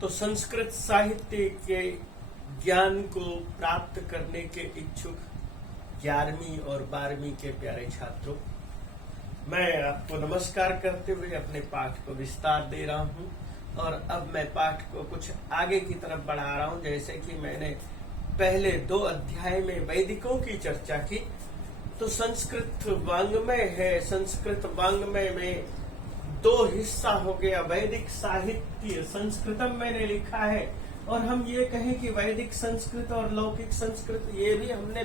तो संस्कृत साहित्य के ज्ञान को प्राप्त करने के इच्छुक 11वीं और 12वीं के प्यारे छात्रों, मैं आपको नमस्कार करते हुए अपने पाठ को विस्तार दे रहा हूं। और अब मैं पाठ को कुछ आगे की तरफ बढ़ा रहा हूं। जैसे कि मैंने पहले 2 अध्याय में वैदिकों की चर्चा की, तो संस्कृत वाङ्मय है। संस्कृत वाङ्मय में 2 हिस्सा हो गया। वैदिक साहित्य संस्कृतम मैंने लिखा है, और हम ये कहें कि वैदिक संस्कृत और लौकिक संस्कृत, ये भी हमने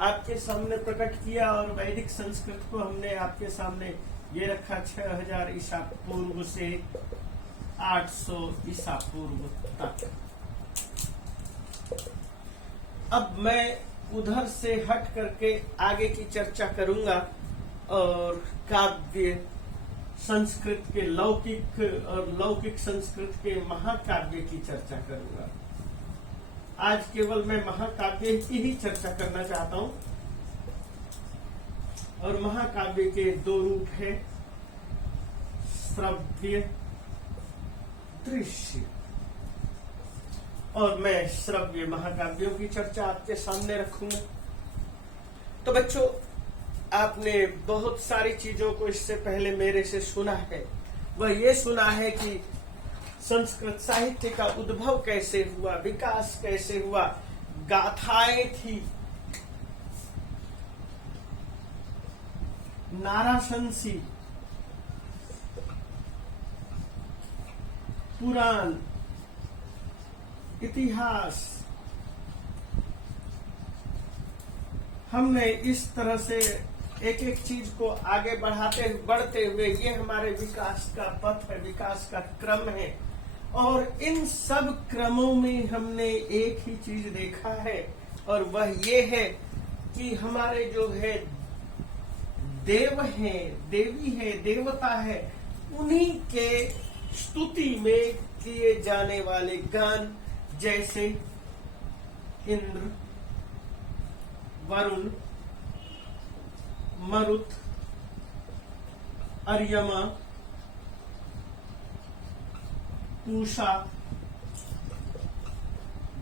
आपके सामने प्रकट किया। और वैदिक संस्कृत को हमने आपके सामने ये रखा 6000 ईसा पूर्व से 800 ईसा पूर्व तक। अब मैं उधर से हट करके आगे की चर्चा करूंगा और काव्य संस्कृत के लौकिक और लौकिक संस्कृत के महाकाव्य की चर्चा करूंगा। आज केवल मैं महाकाव्य की ही चर्चा करना चाहता हूं। और महाकाव्य के 2 रूप हैं, श्रव्य, दृश्य। और मैं श्रव्य महाकाव्यों की चर्चा आपके सामने रखूंगा। तो बच्चों, आपने बहुत सारी चीजों को इससे पहले मेरे से सुना है। वह ये सुना है कि संस्कृत साहित्य का उद्भव कैसे हुआ, विकास कैसे हुआ, गाथाएं थी, नाराशंसी, पुराण, इतिहास। हमने इस तरह से एक एक चीज को आगे बढ़ते हुए, ये हमारे विकास का पथ है, विकास का क्रम है। और इन सब क्रमों में हमने एक ही चीज देखा है, और वह ये है कि हमारे जो है देव हैं, देवी है, देवता है, उन्हीं के स्तुति में किए जाने वाले गान, जैसे इंद्र, वरुण, मरुत, अर्यमा, पूषा,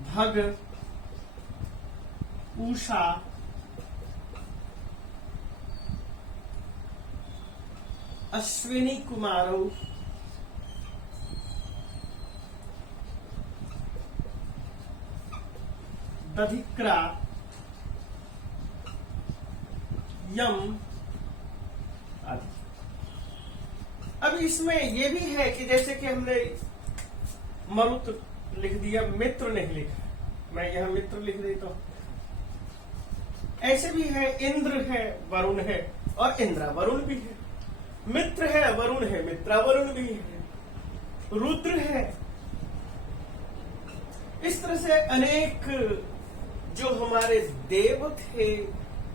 भग, उषा, अश्विनी कुमारों, दधिक्रा, यम आदि। अब इसमें यह भी है कि जैसे कि हमने मरुत लिख दिया, मित्र नहीं लिखा, मैं यहां मित्र लिख देता हूं। ऐसे भी है, इंद्र है, वरुण है, और इंद्रा वरुण भी है। मित्र है, वरुण है, मित्रा वरुण भी है। रुद्र है। इस तरह से अनेक जो हमारे देव थे,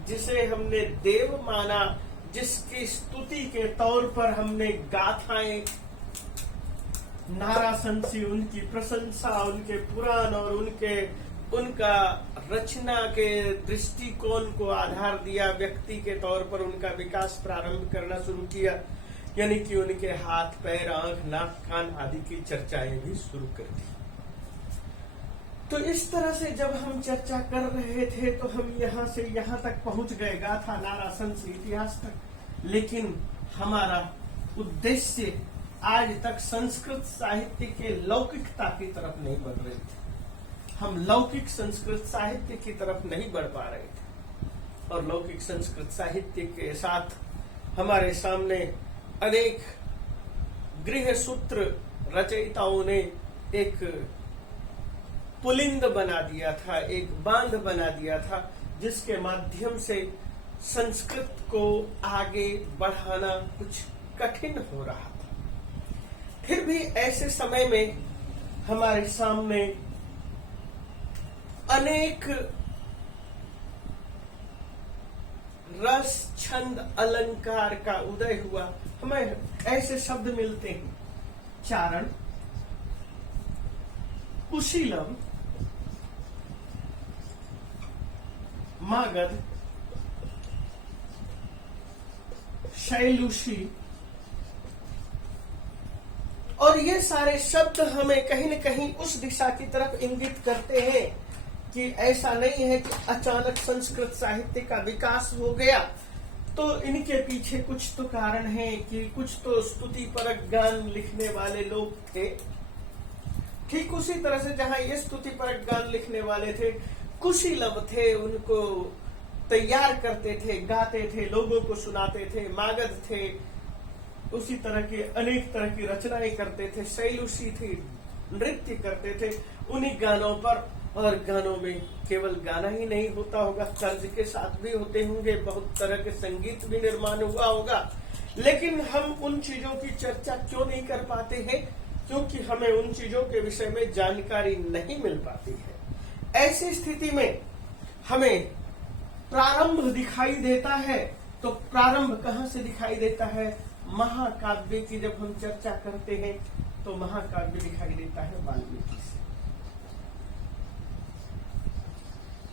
जिसे हमने देव माना, जिसकी स्तुति के तौर पर हमने गाथाएं, नाराशंसी, उनकी प्रशंसा, उनके पुराण और उनका रचना के दृष्टिकोण को आधार दिया, व्यक्ति के तौर पर उनका विकास प्रारंभ करना शुरू किया। यानी कि उनके हाथ, पैर, आंख, नाक, कान आदि की चर्चाएं भी शुरू कर दी। तो इस तरह से जब हम चर्चा कर रहे थे, तो हम यहां से यहां तक पहुंच गए, गाथा, नाराशंसी, इतिहास तक। लेकिन हमारा उद्देश्य आज तक संस्कृत साहित्य के लौकिकता की तरफ नहीं बढ़ रहे थे। हम लौकिक संस्कृत साहित्य की तरफ नहीं बढ़ पा रहे थे। और लौकिक संस्कृत साहित्य के साथ हमारे सामने अनेक गृह सूत्र रचयिताओं ने एक पुलिंद बना दिया था, एक बांध बना दिया था, जिसके माध्यम से संस्कृत को आगे बढ़ाना कुछ कठिन हो रहा था। फिर भी ऐसे समय में हमारे सामने अनेक रस, छंद, अलंकार का उदय हुआ। हमें ऐसे शब्द मिलते हैं, चारण, कुशीलम, मागध, शैलुषी और ये सारे शब्द हमें कहीं न कहीं उस दिशा की तरफ इंगित करते हैं कि ऐसा नहीं है कि अचानक संस्कृत साहित्य का विकास हो गया, तो इनके पीछे कुछ तो कारण है कि कुछ तो स्तुति परक गान लिखने वाले लोग थे। ठीक उसी तरह से जहां ये स्तुति परक गान लिखने वाले थे, कुशीलव थे, उनको तैयार करते थे, गाते थे, लोगों को सुनाते थे, मागध थे, उसी तरह के अनेक तरह की रचनाएं करते थे, शैलुषी थे, नृत्य करते थे उन्हीं गानों पर। और गानों में केवल गाना ही नहीं होता होगा, तर्ज के साथ भी होते होंगे, बहुत तरह के संगीत भी निर्माण हुआ होगा। लेकिन हम उन चीजों की चर्चा क्यों नहीं कर पाते हैं? क्योंकि हमें उन चीजों के विषय में जानकारी नहीं मिल पाती है। ऐसी स्थिति में हमें प्रारंभ दिखाई देता है। तो प्रारंभ कहां से दिखाई देता है? महाकाव्य की जब हम चर्चा करते हैं तो महाकाव्य दिखाई देता है वाल्मीकि से।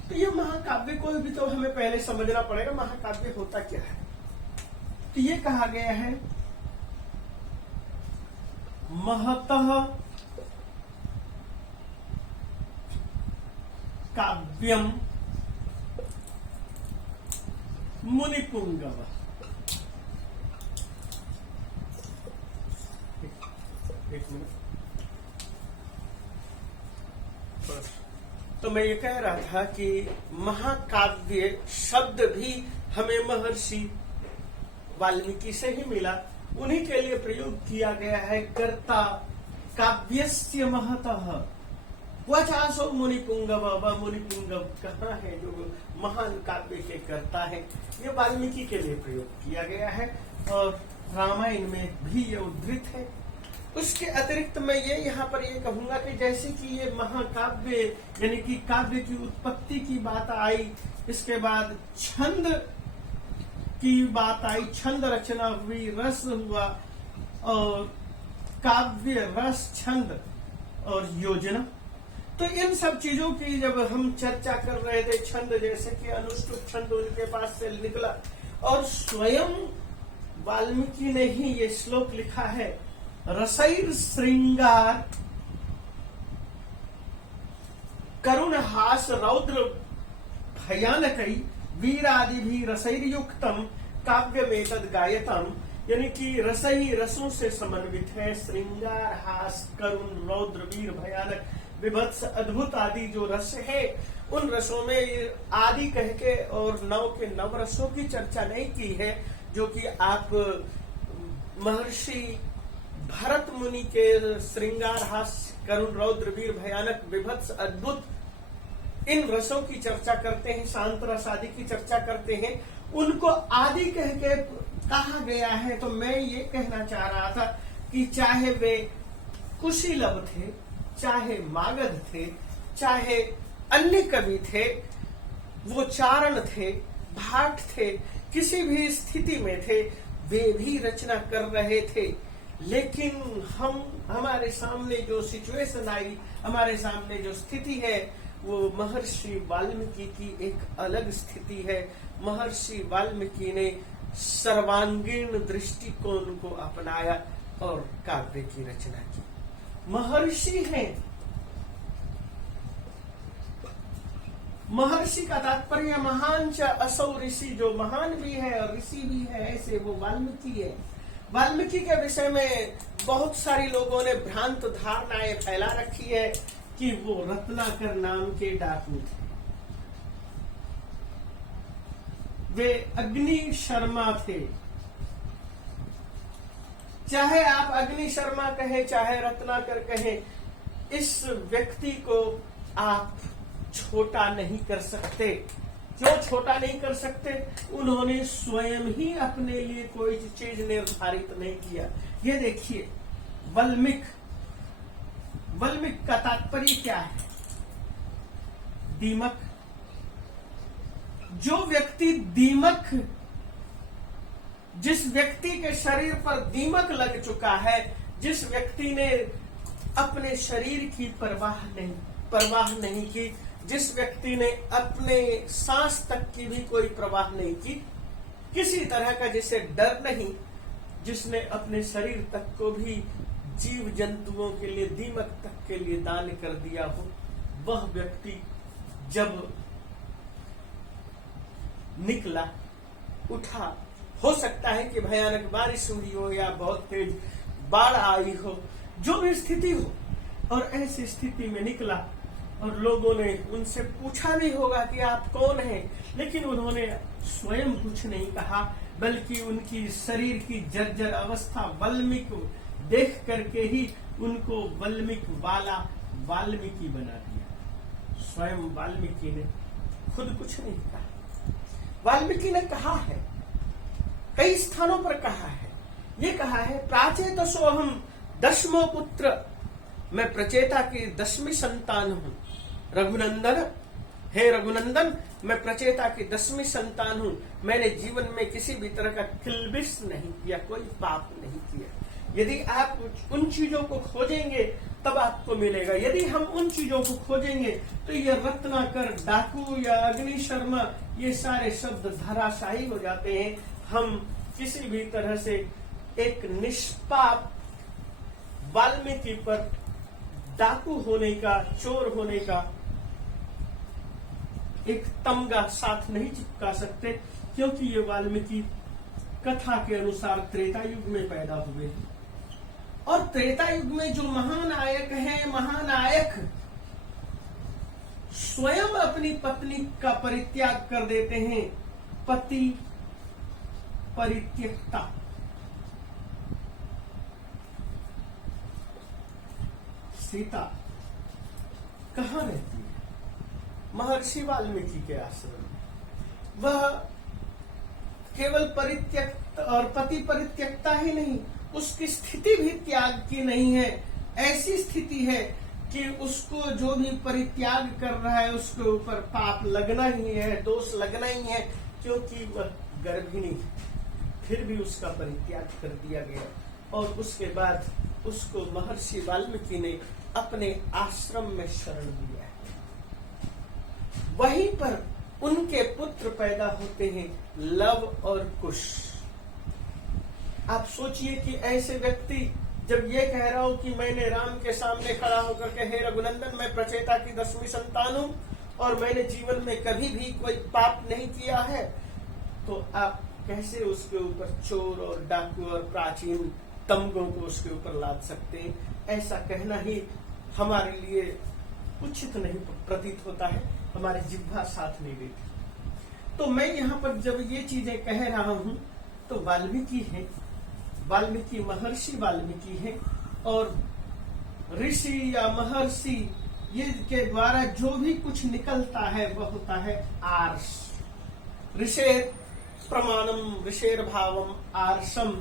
तो ये महाकाव्य को भी तो हमें पहले समझना पड़ेगा, महाकाव्य होता क्या है। तो ये कहा गया है महतः काव्यम मुनिपुंगव। एक मिनट, तो मैं ये कह रहा था कि महाकाव्य शब्द भी हमें महर्षि वाल्मीकि से ही मिला, उन्हीं के लिए प्रयोग किया गया है। कर्ता काव्यस्य महतः वचासो मुनिपुंगव। व मुनिपुंगव कहाँ है जो महान काव्य के कर्ता है? ये वाल्मीकि के लिए प्रयोग किया गया है और रामायण में भी ये उद्धृत है। उसके अतिरिक्त मैं ये यहाँ पर ये कहूंगा कि जैसे कि ये महाकाव्य यानी कि काव्य की उत्पत्ति की बात आई, इसके बाद छंद की बात आई, छंद रचना हुई, रस हुआ, और काव्य रस छंद और योजना। तो इन सब चीजों की जब हम चर्चा कर रहे थे, छंद जैसे कि अनुष्टुप छंद उनके पास से निकला, और स्वयं वाल्मीकि ने ही ये श्लोक लिखा है, रसैर श्रृंगार करुण हास रौद्र भयानकई वीरादि भी रसैर युक्तम काव्य में तद गायतम। यानी कि रसई रसों से समन्वित है, श्रृंगार हास करुण रौद्र वीर भयानक विभत्स अद्भुत आदि जो रस है, उन रसों में आदि कह के और नव के नव रसों की चर्चा नहीं की है, जो कि आप महर्षि भरत मुनि के श्रृंगार हास्य करुण रौद्र वीर भयानक विभत्स अद्भुत इन रसों की चर्चा करते हैं, शांत रस आदि की चर्चा करते हैं, उनको आदि कह के कहा गया है। तो मैं ये कहना चाह रहा था कि चाहे वे कुशीलव थे, चाहे मागध थे, चाहे अन्य कवि थे, वो चारण थे, भाट थे, किसी भी स्थिति में थे, वे भी रचना कर रहे थे। लेकिन हमारे सामने जो सिचुएशन आई, हमारे सामने जो स्थिति है, वो महर्षि वाल्मीकि की एक अलग स्थिति है। महर्षि वाल्मीकि ने सर्वांगीण दृष्टिकोण को अपनाया और काव्य की रचना की। महर्षि हैं, महर्षि का तात्पर्य महान च असौ ऋषि, जो महान भी है और ऋषि भी है, ऐसे वो वाल्मीकि है। वाल्मीकि के विषय में बहुत सारी लोगों ने भ्रांत धारणाएं फैला रखी है कि वो रत्नाकर नाम के डाकू थे, वे अग्नि शर्मा थे। चाहे आप अग्नि शर्मा कहें, चाहे रत्नाकर कहें, इस व्यक्ति को आप छोटा नहीं कर सकते। क्यों छोटा नहीं कर सकते? उन्होंने स्वयं ही अपने लिए कोई चीज निर्धारित नहीं किया। ये देखिए, वल्मीक का तात्पर्य क्या है? दीमक। जो व्यक्ति दीमक, जिस व्यक्ति के शरीर पर दीमक लग चुका है, जिस व्यक्ति ने अपने शरीर की परवाह नहीं की, जिस व्यक्ति ने अपने सांस तक की भी कोई परवाह नहीं की, किसी तरह का जिसे डर नहीं, जिसने अपने शरीर तक को भी जीव जंतुओं के लिए, दीमक तक के लिए दान कर दिया हो, वह व्यक्ति जब निकला, उठा, हो सकता है कि भयानक बारिश हुई हो या बहुत तेज बाढ़ आई हो, जो भी स्थिति हो, और ऐसी स्थिति में निकला और लोगों ने उनसे पूछा भी होगा कि आप कौन हैं, लेकिन उन्होंने स्वयं कुछ नहीं कहा, बल्कि उनकी शरीर की जर्जर अवस्था वाल्मीकि देख करके ही उनको वाल्मीकि बना दिया। स्वयं वाल्मीकि ने खुद कुछ नहीं कहा। वाल्मीकि ने कहा है, कई स्थानों पर कहा है, ये कहा है, प्राचेत सोहम 10वां पुत्र, मैं प्रचेता की 10वीं संतान हूं। रघुनंदन, हे रघुनंदन, मैं प्रचेता की 10वीं संतान हूं। मैंने जीवन में किसी भी तरह का किल्बिश नहीं किया, कोई पाप नहीं किया। यदि आप उन चीजों को खोजेंगे तब आपको मिलेगा। यदि हम उन चीजों को खोजेंगे तो ये रत्नाकर, डाकू या अग्नि शर्मा, ये सारे शब्द धराशायी हो जाते हैं। हम किसी भी तरह से एक निष्पाप वाल्मीकि पर डाकू होने का, चोर होने का एक तमगा साथ नहीं चिपका सकते, क्योंकि ये वाल्मीकि कथा के अनुसार त्रेता युग में पैदा हुए हैं। और त्रेता युग में जो महानायक हैं, महानायक स्वयं अपनी पत्नी का परित्याग कर देते हैं। पति परित्यक्ता। सीता कहाँ रहती है? महर्षि वाल्मीकि के आश्रम में। वह केवल परित्यक्त और पति परित्यक्ता ही नहीं, उसकी स्थिति भी त्याग की नहीं है। ऐसी स्थिति है कि उसको जो भी परित्याग कर रहा है उसके ऊपर पाप लगना ही है, दोष लगना ही है, क्योंकि वह गर्भिणी है। फिर भी उसका परित्याग कर दिया गया और उसके बाद उसको महर्षि वाल्मीकि ने अपने आश्रम में शरण दिया है। वहीं पर उनके पुत्र पैदा होते हैं, लव और कुश। आप सोचिए कि ऐसे व्यक्ति जब ये कह रहा हो कि मैंने राम के सामने खड़ा होकर के, हे रघुनंदन, मैं प्रचेता की 10वीं संतान हूं और मैंने जीवन में कभी भी कोई पाप नहीं किया है, तो आप कैसे उसके ऊपर चोर और डाकू और प्राचीन तमगों को उसके ऊपर लाद सकते हैं? ऐसा कहना ही हमारे लिए उचित नहीं प्रतीत होता है, हमारी जिह्वा साथ नहीं देती। तो मैं यहाँ पर जब ये चीजें कह रहा हूं तो वाल्मीकि है, वाल्मीकि महर्षि वाल्मीकि है, और ऋषि या महर्षि ये के द्वारा जो भी कुछ निकलता है वह होता है आर्ष। ऋषेर प्रमाणम ऋषेर भावम आर्षम,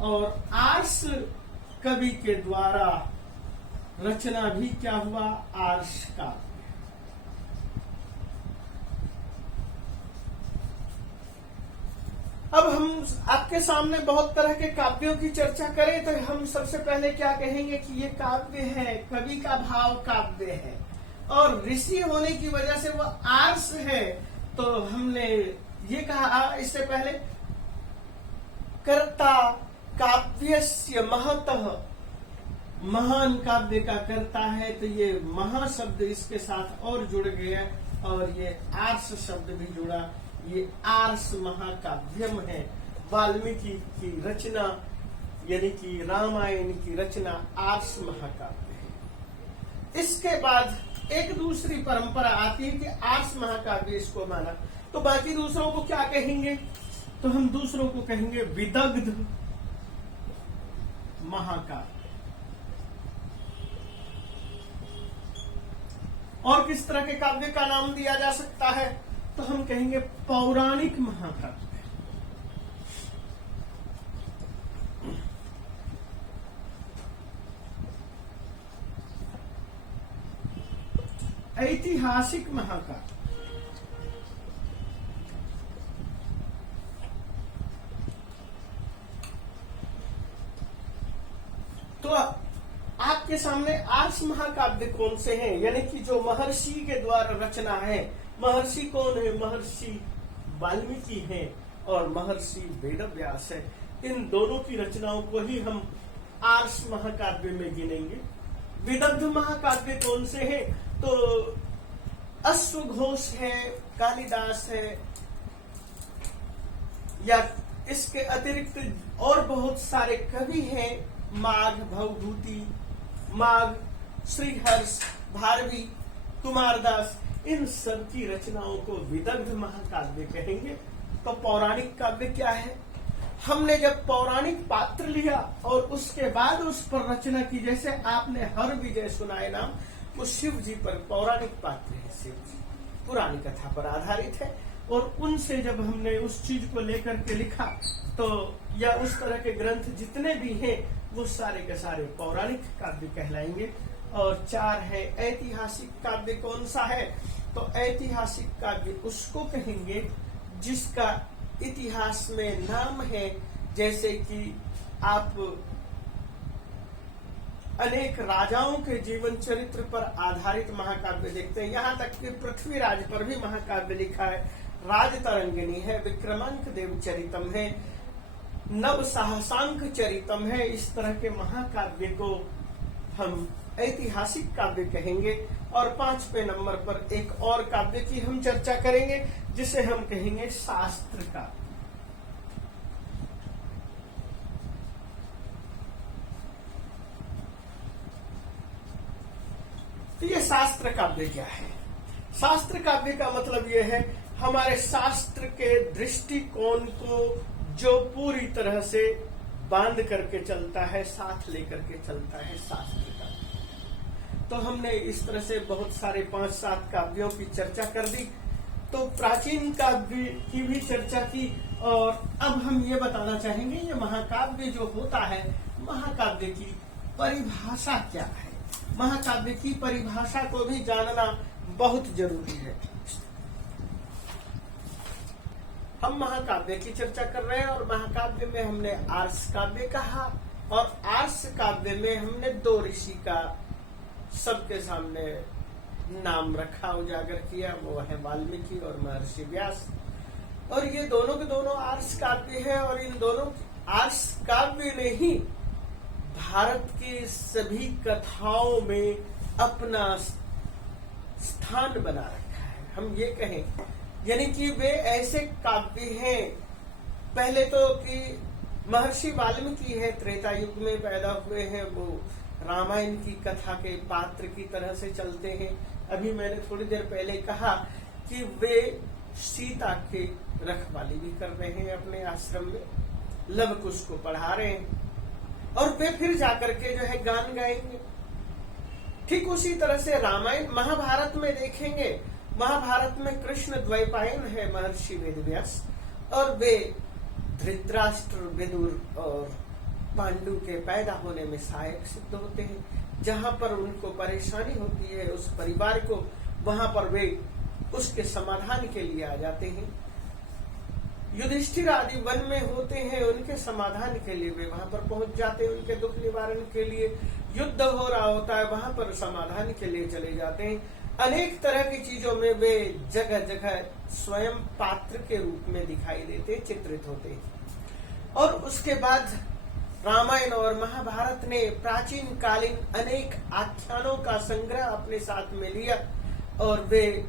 और आर्ष कवि के द्वारा रचना भी क्या हुआ? आर्ष का। अब हम आपके सामने बहुत तरह के काव्यों की चर्चा करें तो हम सबसे पहले क्या कहेंगे कि ये काव्य है, कवि का भाव काव्य है, और ऋषि होने की वजह से वह आर्ष है। तो हमने ये कहा इससे पहले, कर्ता काव्यस्य महतः, महान काव्य का कर्ता है, तो ये महाशब्द इसके साथ और जुड़ गया और ये आर्ष शब्द भी जुड़ा। ये आर्ष महाकाव्यम है। वाल्मीकि की रचना यानी कि रामायण की रचना आर्ष महाकाव्य है। इसके बाद एक दूसरी परंपरा आती है कि आर्ष महाकाव्य इसको माना, तो बाकी दूसरों को क्या कहेंगे? तो हम दूसरों को कहेंगे विदग्ध महाकाव्य। और किस तरह के काव्य का नाम दिया जा सकता है? तो हम कहेंगे पौराणिक महाकाव्य। ऐतिहासिक महाकाव्य। तो आपके सामने आर्ष महाकाव्य कौन से हैं? यानी कि जो महर्षि के द्वारा रचना है। महर्षि कौन है? महर्षि वाल्मीकि हैं और महर्षि वेदव्यास है। इन दोनों की रचनाओं को ही हम आर्ष महाकाव्य में गिनेंगे। विदग्ध महाकाव्य कौन से हैं? तो अश्वघोष है, कालिदास है, या इसके अतिरिक्त और बहुत सारे कवि हैं, माघ, भवभूति, माघ, श्रीहर्ष, भारवी, कुमारदास, इन सब की रचनाओं को विदग्ध महाकाव्य कहेंगे। तो पौराणिक काव्य क्या है? हमने जब पौराणिक पात्र लिया और उसके बाद उस पर रचना की, जैसे आपने हर विजय सुना है नाम, वो शिव जी पर पौराणिक पात्र है। शिव जी पुरानी कथा पर आधारित है, और उनसे जब हमने उस चीज को लेकर के लिखा, तो या उस तरह के ग्रंथ जितने भी हैं वो सारे के सारे पौराणिक काव्य कहलाएंगे। और 4 है ऐतिहासिक काव्य। कौन सा है? तो ऐतिहासिक काव्य उसको कहेंगे जिसका इतिहास में नाम है, जैसे कि आप अनेक राजाओं के जीवन चरित्र पर आधारित महाकाव्य देखते हैं। यहाँ तक कि पृथ्वीराज पर भी महाकाव्य लिखा है। राजतरंगिणी है, विक्रमांक देव चरितम है, नव साहसांक चरितम है। इस तरह के महाकाव्य को हम ऐतिहासिक काव्य कहेंगे। और 5वें नंबर पर एक और काव्य की हम चर्चा करेंगे, जिसे हम कहेंगे शास्त्र काव्य। तो ये शास्त्र काव्य क्या है? शास्त्र काव्य का मतलब ये है हमारे शास्त्र के दृष्टिकोण को जो पूरी तरह से बांध करके चलता है, साथ लेकर के चलता है, शास्त्र काव्य। तो हमने इस तरह से बहुत सारे 5-7 काव्यों की चर्चा कर दी। तो प्राचीन काव्य की भी चर्चा की, और अब हम ये बताना चाहेंगे ये महाकाव्य जो होता है, महाकाव्य की परिभाषा क्या है। महाकाव्य की परिभाषा को भी जानना बहुत जरूरी है। हम महाकाव्य की चर्चा कर रहे हैं, और महाकाव्य में हमने आर्ष काव्य कहा, और आर्ष काव्य में हमने 2 ऋषि का सबके सामने नाम रखा, उजागर किया। वो है वाल्मीकि और महर्षि व्यास। और ये दोनों के दोनों आर्ष काव्य है, और इन दोनों आर्ष काव्य ने ही भारत की सभी कथाओं में अपना स्थान बना रखा है। हम ये कहें, यानी कि वे ऐसे काव्य हैं, पहले तो कि महर्षि वाल्मीकि है, त्रेता युग में पैदा हुए हैं, वो रामायण की कथा के पात्र की तरह से चलते हैं। अभी मैंने थोड़ी देर पहले कहा कि वे सीता के रखवाली भी कर रहे हैं अपने आश्रम में, लव कुश को पढ़ा रहे हैं, और वे फिर जाकर के जो है गान गाएंगे। ठीक उसी तरह से रामायण महाभारत में देखेंगे, महाभारत में कृष्ण द्वैपायन है महर्षि वेदव्यास, और वे धृतराष्ट्र, विदुर और पांडु के पैदा होने में सहायक सिद्ध होते हैं। जहां पर उनको परेशानी होती है उस परिवार को, वहां पर वे उसके समाधान के लिए आ जाते हैं। युधिष्ठिर आदि वन में होते हैं, उनके समाधान के लिए वे वहां पर पहुंच जाते हैं, उनके दुख निवारण के लिए। युद्ध हो रहा होता है, वहां पर समाधान के लिए चले जाते हैं। अनेक तरह की चीजों में वे जगह जगह स्वयं पात्र के रूप में दिखाई देते, चित्रित होते हैं। और उसके बाद रामायण और महाभारत ने प्राचीन कालीन अनेक आख्यानों का संग्रह अपने साथ में लिया, और वे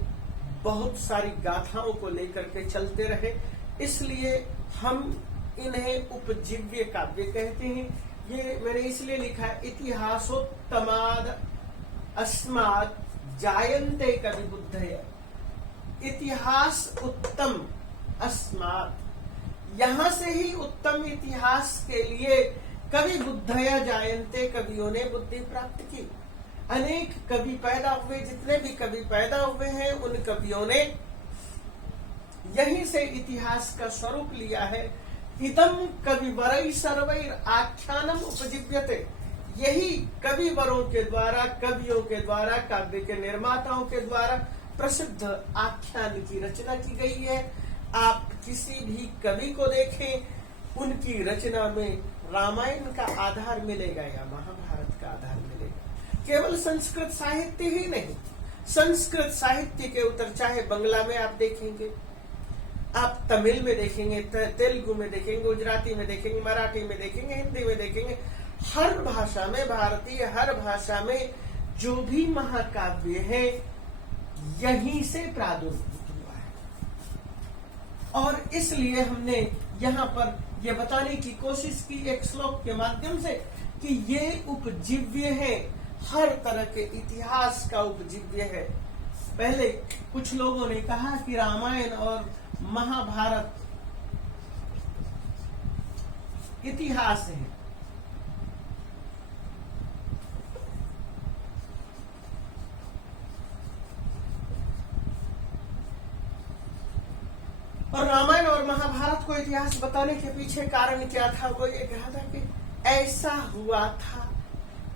बहुत सारी गाथाओं को लेकर के चलते रहे। इसलिए हम इन्हें उपजीव्य काव्य कहते हैं। ये मैंने इसलिए लिखा है, इतिहासोत्तमाद अस्मात् जायन्ते कवि बुद्धय। इतिहास उत्तम अस्मात्, यहां से ही उत्तम इतिहास के लिए कवि बुद्धया जायन्ते, कवियों ने बुद्धि प्राप्त की। अनेक कवि पैदा हुए, जितने भी कवि पैदा हुए हैं उन कवियों ने यहीं से इतिहास का स्वरूप लिया है। इदम कविवरै सर्वैर आख्यानम उपजीव्यते, यही कविवरों के द्वारा, कवियों के द्वारा, काव्य के निर्माताओं के द्वारा प्रसिद्ध आख्यान की रचना की गई है। आप किसी भी कवि को देखें, उनकी रचना में रामायण का आधार मिलेगा या महाभारत का आधार मिलेगा। केवल संस्कृत साहित्य ही नहीं, संस्कृत साहित्य के उत्तर चाहे बंगला में आप देखेंगे, आप तमिल में देखेंगे, तेलुगु में देखेंगे, गुजराती में देखेंगे, मराठी में देखेंगे, हिंदी में देखेंगे, हर भाषा में, भारतीय हर भाषा में जो भी महाकाव्य है यहीं से प्रादुर्भूत हुआ है। और इसलिए हमने यहाँ पर यह बताने की कोशिश की एक श्लोक के माध्यम से कि ये उपजीव्य है, हर तरह के इतिहास का उपजीव्य है। पहले कुछ लोगों ने कहा कि रामायण और महाभारत इतिहास है, और रामायण और महाभारत को इतिहास बताने के पीछे कारण क्या था? वो ये कहा था कि ऐसा हुआ था,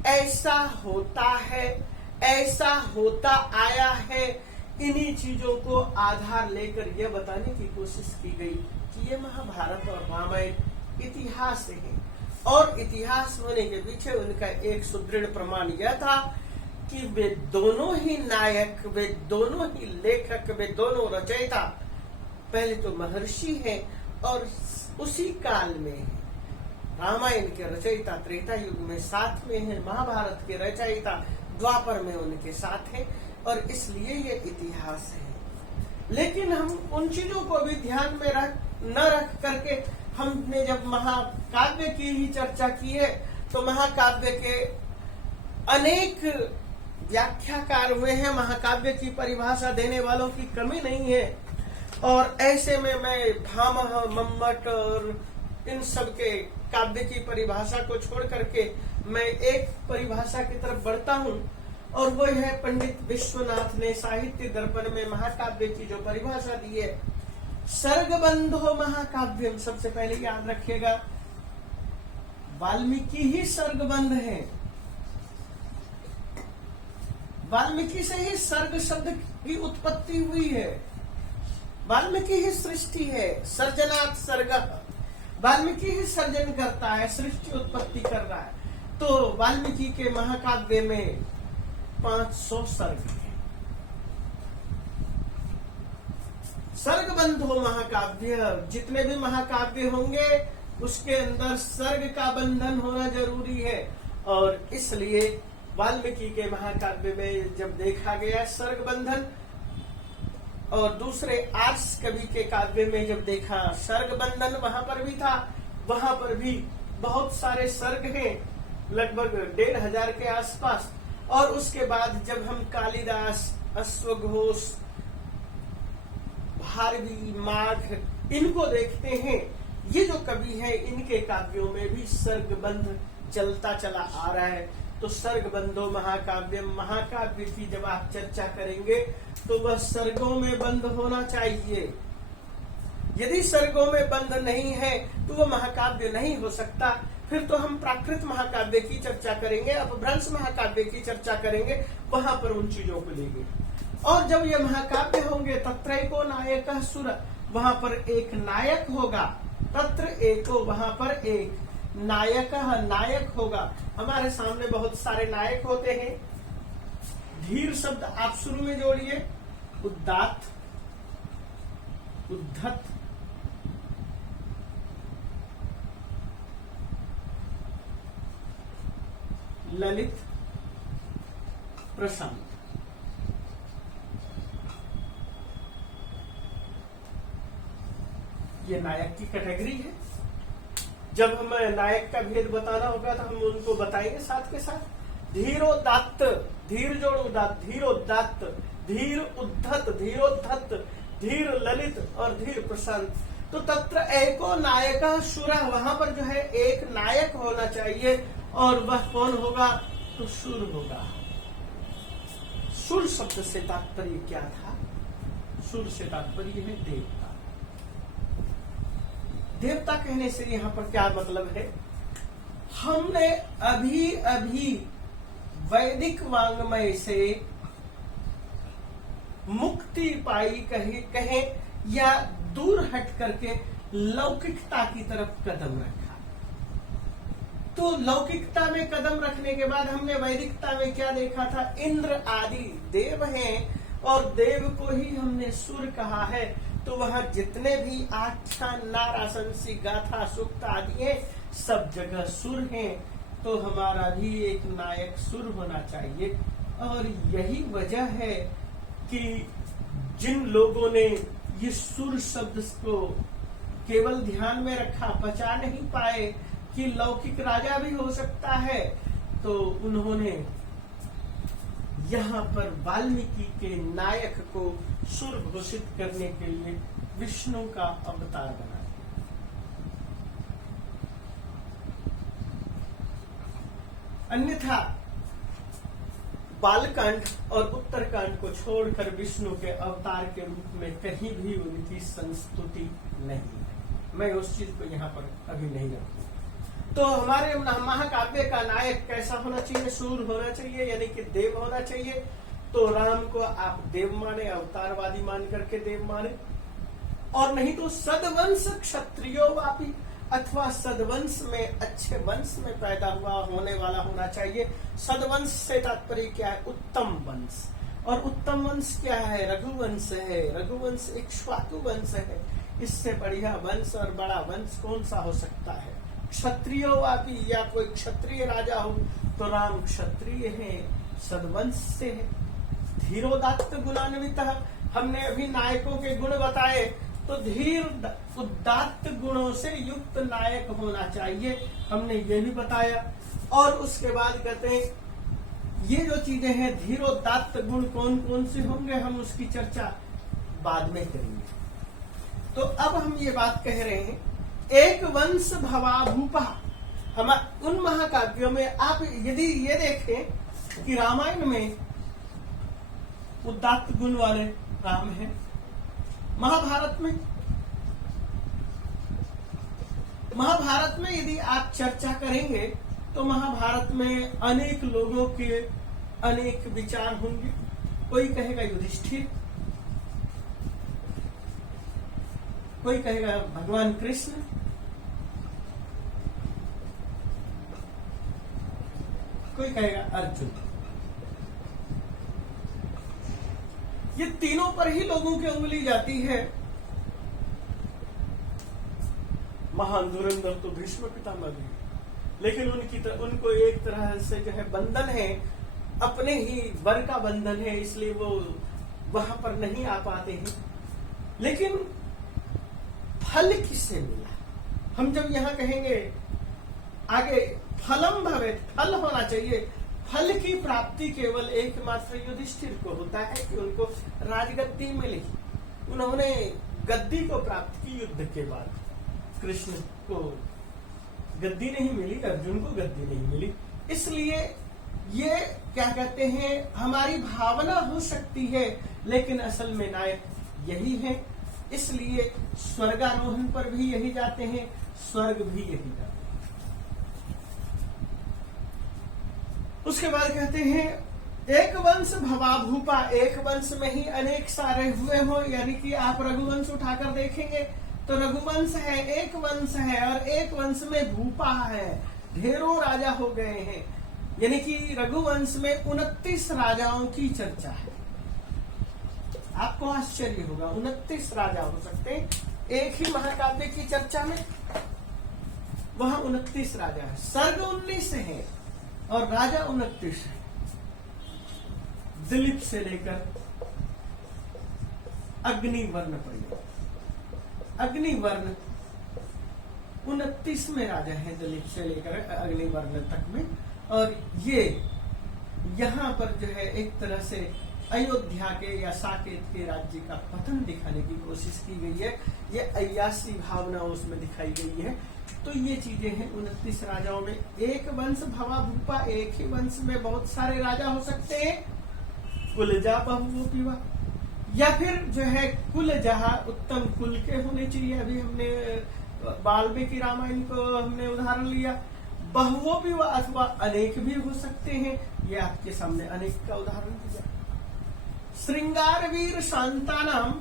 ऐसा होता है, ऐसा होता आया है। इन्हीं चीजों को आधार लेकर यह बताने की कोशिश की गई कि ये महाभारत और रामायण इतिहास है। और इतिहास होने के पीछे उनका एक सुदृढ़ प्रमाण यह था कि वे दोनों ही नायक, वे दोनों ही लेखक, वे दोनों रचयिता पहले तो महर्षि हैं और उसी काल में है। रामायण के रचयिता त्रेता युग में साथ में है, महाभारत के रचयिता द्वापर में उनके साथ हैं, और इसलिए ये इतिहास है। लेकिन हम उन चीजों को भी ध्यान में न रख करके हमने जब महाकाव्य की ही चर्चा की है तो महाकाव्य के अनेक व्याख्याकार हुए हैं, महाकाव्य की परिभाषा देने वालों की कमी नहीं है। और ऐसे में मैं भामह, मम्मट और इन सब के काव्य की परिभाषा को छोड़ करके मैं एक परिभाषा की तरफ बढ़ता हूँ, और वो है पंडित विश्वनाथ ने साहित्य दर्पण में महाकाव्य की जो परिभाषा दी है, सर्गबंधो महाकाव्यम। सबसे पहले याद रखिएगा, वाल्मीकि ही सर्गबंध है। वाल्मीकि से ही सर्ग शब्द की उत्पत्ति हुई है। वाल्मीकि ही सृष्टि है, सर्जनात् सर्गः। वाल्मीकि ही सर्जन करता है, सृष्टि उत्पत्ति कर रहा है। तो वाल्मीकि के महाकाव्य में 500 सर्ग हैं। सर्गबंधो महाकाव्य, जितने भी महाकाव्य होंगे उसके अंदर सर्ग का बंधन होना जरूरी है। और इसलिए वाल्मीकि के महाकाव्य में जब देखा गया सर्ग बंधन, और दूसरे आर्ष कवि के काव्य में जब देखा सर्ग बंधन, वहां पर भी था, वहां पर भी बहुत सारे सर्ग हैं, लगभग 1500 के आसपास। और उसके बाद जब हम कालिदास, अश्वघोष, भारवी, माघ इनको देखते हैं, ये जो कवि हैं इनके काव्यों में भी सर्गबंध चलता चला आ रहा है। तो सर्गबंधो महाकाव्य, महाकाव्य की जब आप चर्चा करेंगे तो वह सर्गों में बंद होना चाहिए। यदि सर्गों में बंद नहीं है तो वह महाकाव्य नहीं हो सकता। फिर तो हम प्राकृत महाकाव्य की चर्चा करेंगे, अपभ्रंश महाकाव्य की चर्चा करेंगे, वहां पर उन चीजों को लेंगे। और जब ये महाकाव्य होंगे तत्रैको नायकः सुर, वहां पर एक नायक होगा, तत्र एको, वहां पर एक नायक होगा। हमारे सामने बहुत सारे नायक होते हैं। धीर शब्द आप शुरू में जोड़िए, उदात्त, उद्धत, ललित, प्रशांत। ये नायक की कैटेगरी है। जब हमें नायक का भेद बताना होगा तो हम उनको बताएंगे साथ के साथ। धीरोदात्त, धीर जोड़ उदात्त, धीरोदात्त, धीर उद्धत, धीरोद्धत, धीर ललित और धीर प्रशांत। तो तत्र एको नायकः शूरः, वहां पर जो है एक नायक होना चाहिए, और वह कौन होगा? तो शूर होगा। शूर शब्द से तात्पर्य क्या था? शूर से तात्पर्य है देवता। देवता कहने से यहाँ पर क्या मतलब है? हमने अभी अभी वैदिक वांग्मय से मुक्ति पाई कहे या दूर हट करके लौकिकता की तरफ कदम रखा। तो लौकिकता में कदम रखने के बाद हमने वैदिकता में क्या देखा था? इंद्र आदि देव हैं, और देव को ही हमने सुर कहा है। तो वहां जितने भी आख्यान, नाराशंसी, गाथा, सूक्त आदि हैं, सब जगह सुर हैं। तो हमारा भी एक नायक सुर होना चाहिए। और यही वजह है कि जिन लोगों ने ये सुर शब्द को केवल ध्यान में रखा, पचा नहीं पाए कि लौकिक राजा भी हो सकता है, तो उन्होंने यहाँ पर वाल्मीकि के नायक को सुर घोषित करने के लिए विष्णु का अवतार बना। अन्यथा बालकांड और उत्तरकांड को छोड़कर विष्णु के अवतार के रूप में कहीं भी उनकी संस्तुति नहीं है। मैं उस चीज को यहाँ पर अभी नहीं रखूं। तो हमारे महाकाव्य का नायक कैसा होना चाहिए? सूर होना चाहिए, यानी कि देव होना चाहिए। तो राम को आप देव माने, अवतारवादी मान करके देव माने, और नहीं तो सदवंश क्षत्रियो वापी, अथवा सदवंश में, अच्छे वंश में पैदा हुआ होने वाला होना चाहिए। सदवंश से तात्पर्य क्या है? उत्तम वंश। और उत्तम वंश क्या है? रघुवंश है। रघुवंश इक्ष्वाकु वंश है। इससे बढ़िया वंश और बड़ा वंश कौन सा हो सकता है? क्षत्रियो वापी, या कोई क्षत्रिय राजा हो तो राम क्षत्रिय है, सदवंश से है। धीरोदात्त गुणान्वित, हमने अभी नायकों के गुण बताए, तो धीर उदात्त गुणों से युक्त नायक होना चाहिए, हमने ये भी बताया। और उसके बाद कहते हैं ये जो चीजें हैं धीरोदात्त गुण कौन कौन से होंगे, हम उसकी चर्चा बाद में करेंगे। तो अब हम ये बात कह रहे हैं, एक वंश भवा भूपा। हम उन महाकाव्यों में आप यदि ये देखें कि रामायण में उदात्त गुण वाले राम हैं, महाभारत में यदि आप चर्चा करेंगे तो महाभारत में अनेक लोगों के अनेक विचार होंगे। कोई कहेगा युधिष्ठिर, कोई कहेगा भगवान कृष्ण, कोई कहेगा अर्जुन। ये तीनों पर ही लोगों की उंगली जाती है। महान धुरंधर तो भीष्म पितामह भी, लेकिन उनको एक तरह से जो है बंधन है, अपने ही वर का बंधन है, इसलिए वो वहां पर नहीं आ पाते हैं। लेकिन फल किससे मिला? हम जब यहाँ कहेंगे आगे फलम भवेत्, फल होना चाहिए। फल की प्राप्ति केवल एकमात्र युधिष्ठिर को होता है कि उनको राजगद्दी मिली। उन्होंने गद्दी को प्राप्त की युद्ध के बाद। कृष्ण को गद्दी नहीं मिली, अर्जुन को गद्दी नहीं मिली। इसलिए ये क्या कहते हैं, हमारी भावना हो सकती है, लेकिन असल में नायक यही है। इसलिए स्वर्गारोहण पर भी यही जाते हैं, स्वर्ग भी यही जाते हैं। उसके बाद कहते हैं एक वंश भवा भूपा, एक वंश में ही अनेक सारे हुए हो, यानी कि आप रघुवंश उठाकर देखेंगे तो रघुवंश है, एक वंश है, और एक वंश में भूपा है, ढेरों राजा हो गए हैं। यानी कि रघुवंश में 29 राजाओं की चर्चा है। आपको आश्चर्य होगा, 29 राजा हो सकते हैं एक ही महाकाव्य की चर्चा में। वहां 29 राजा है, सर्ग 19 है और राजा 29 है। दिलीप से लेकर अग्निवर्ण पर्यंत, अग्निवर्ण 29 में राजा है, दिलीप से लेकर अग्निवर्ण तक में। और ये यहाँ पर जो है एक तरह से अयोध्या के या साकेत के राज्य का पतन दिखाने की कोशिश की गई है। ये अय्यासी भावना उसमें दिखाई गई है। तो ये चीजें हैं 29 राजाओं में। एक वंश भवा भूपा, एक ही वंश में बहुत सारे राजा हो सकते हैं। कुलजा बहुपीवा, या फिर जो है कुल जहा उत्तम कुल के होने चाहिए। अभी हमने वाल्मीकि रामायण को हमने उदाहरण लिया। बहुओं भी अथवा अनेक भी हो सकते हैं, ये आपके सामने अनेक का उदाहरण दिया। श्रृंगार वीर शांतानाम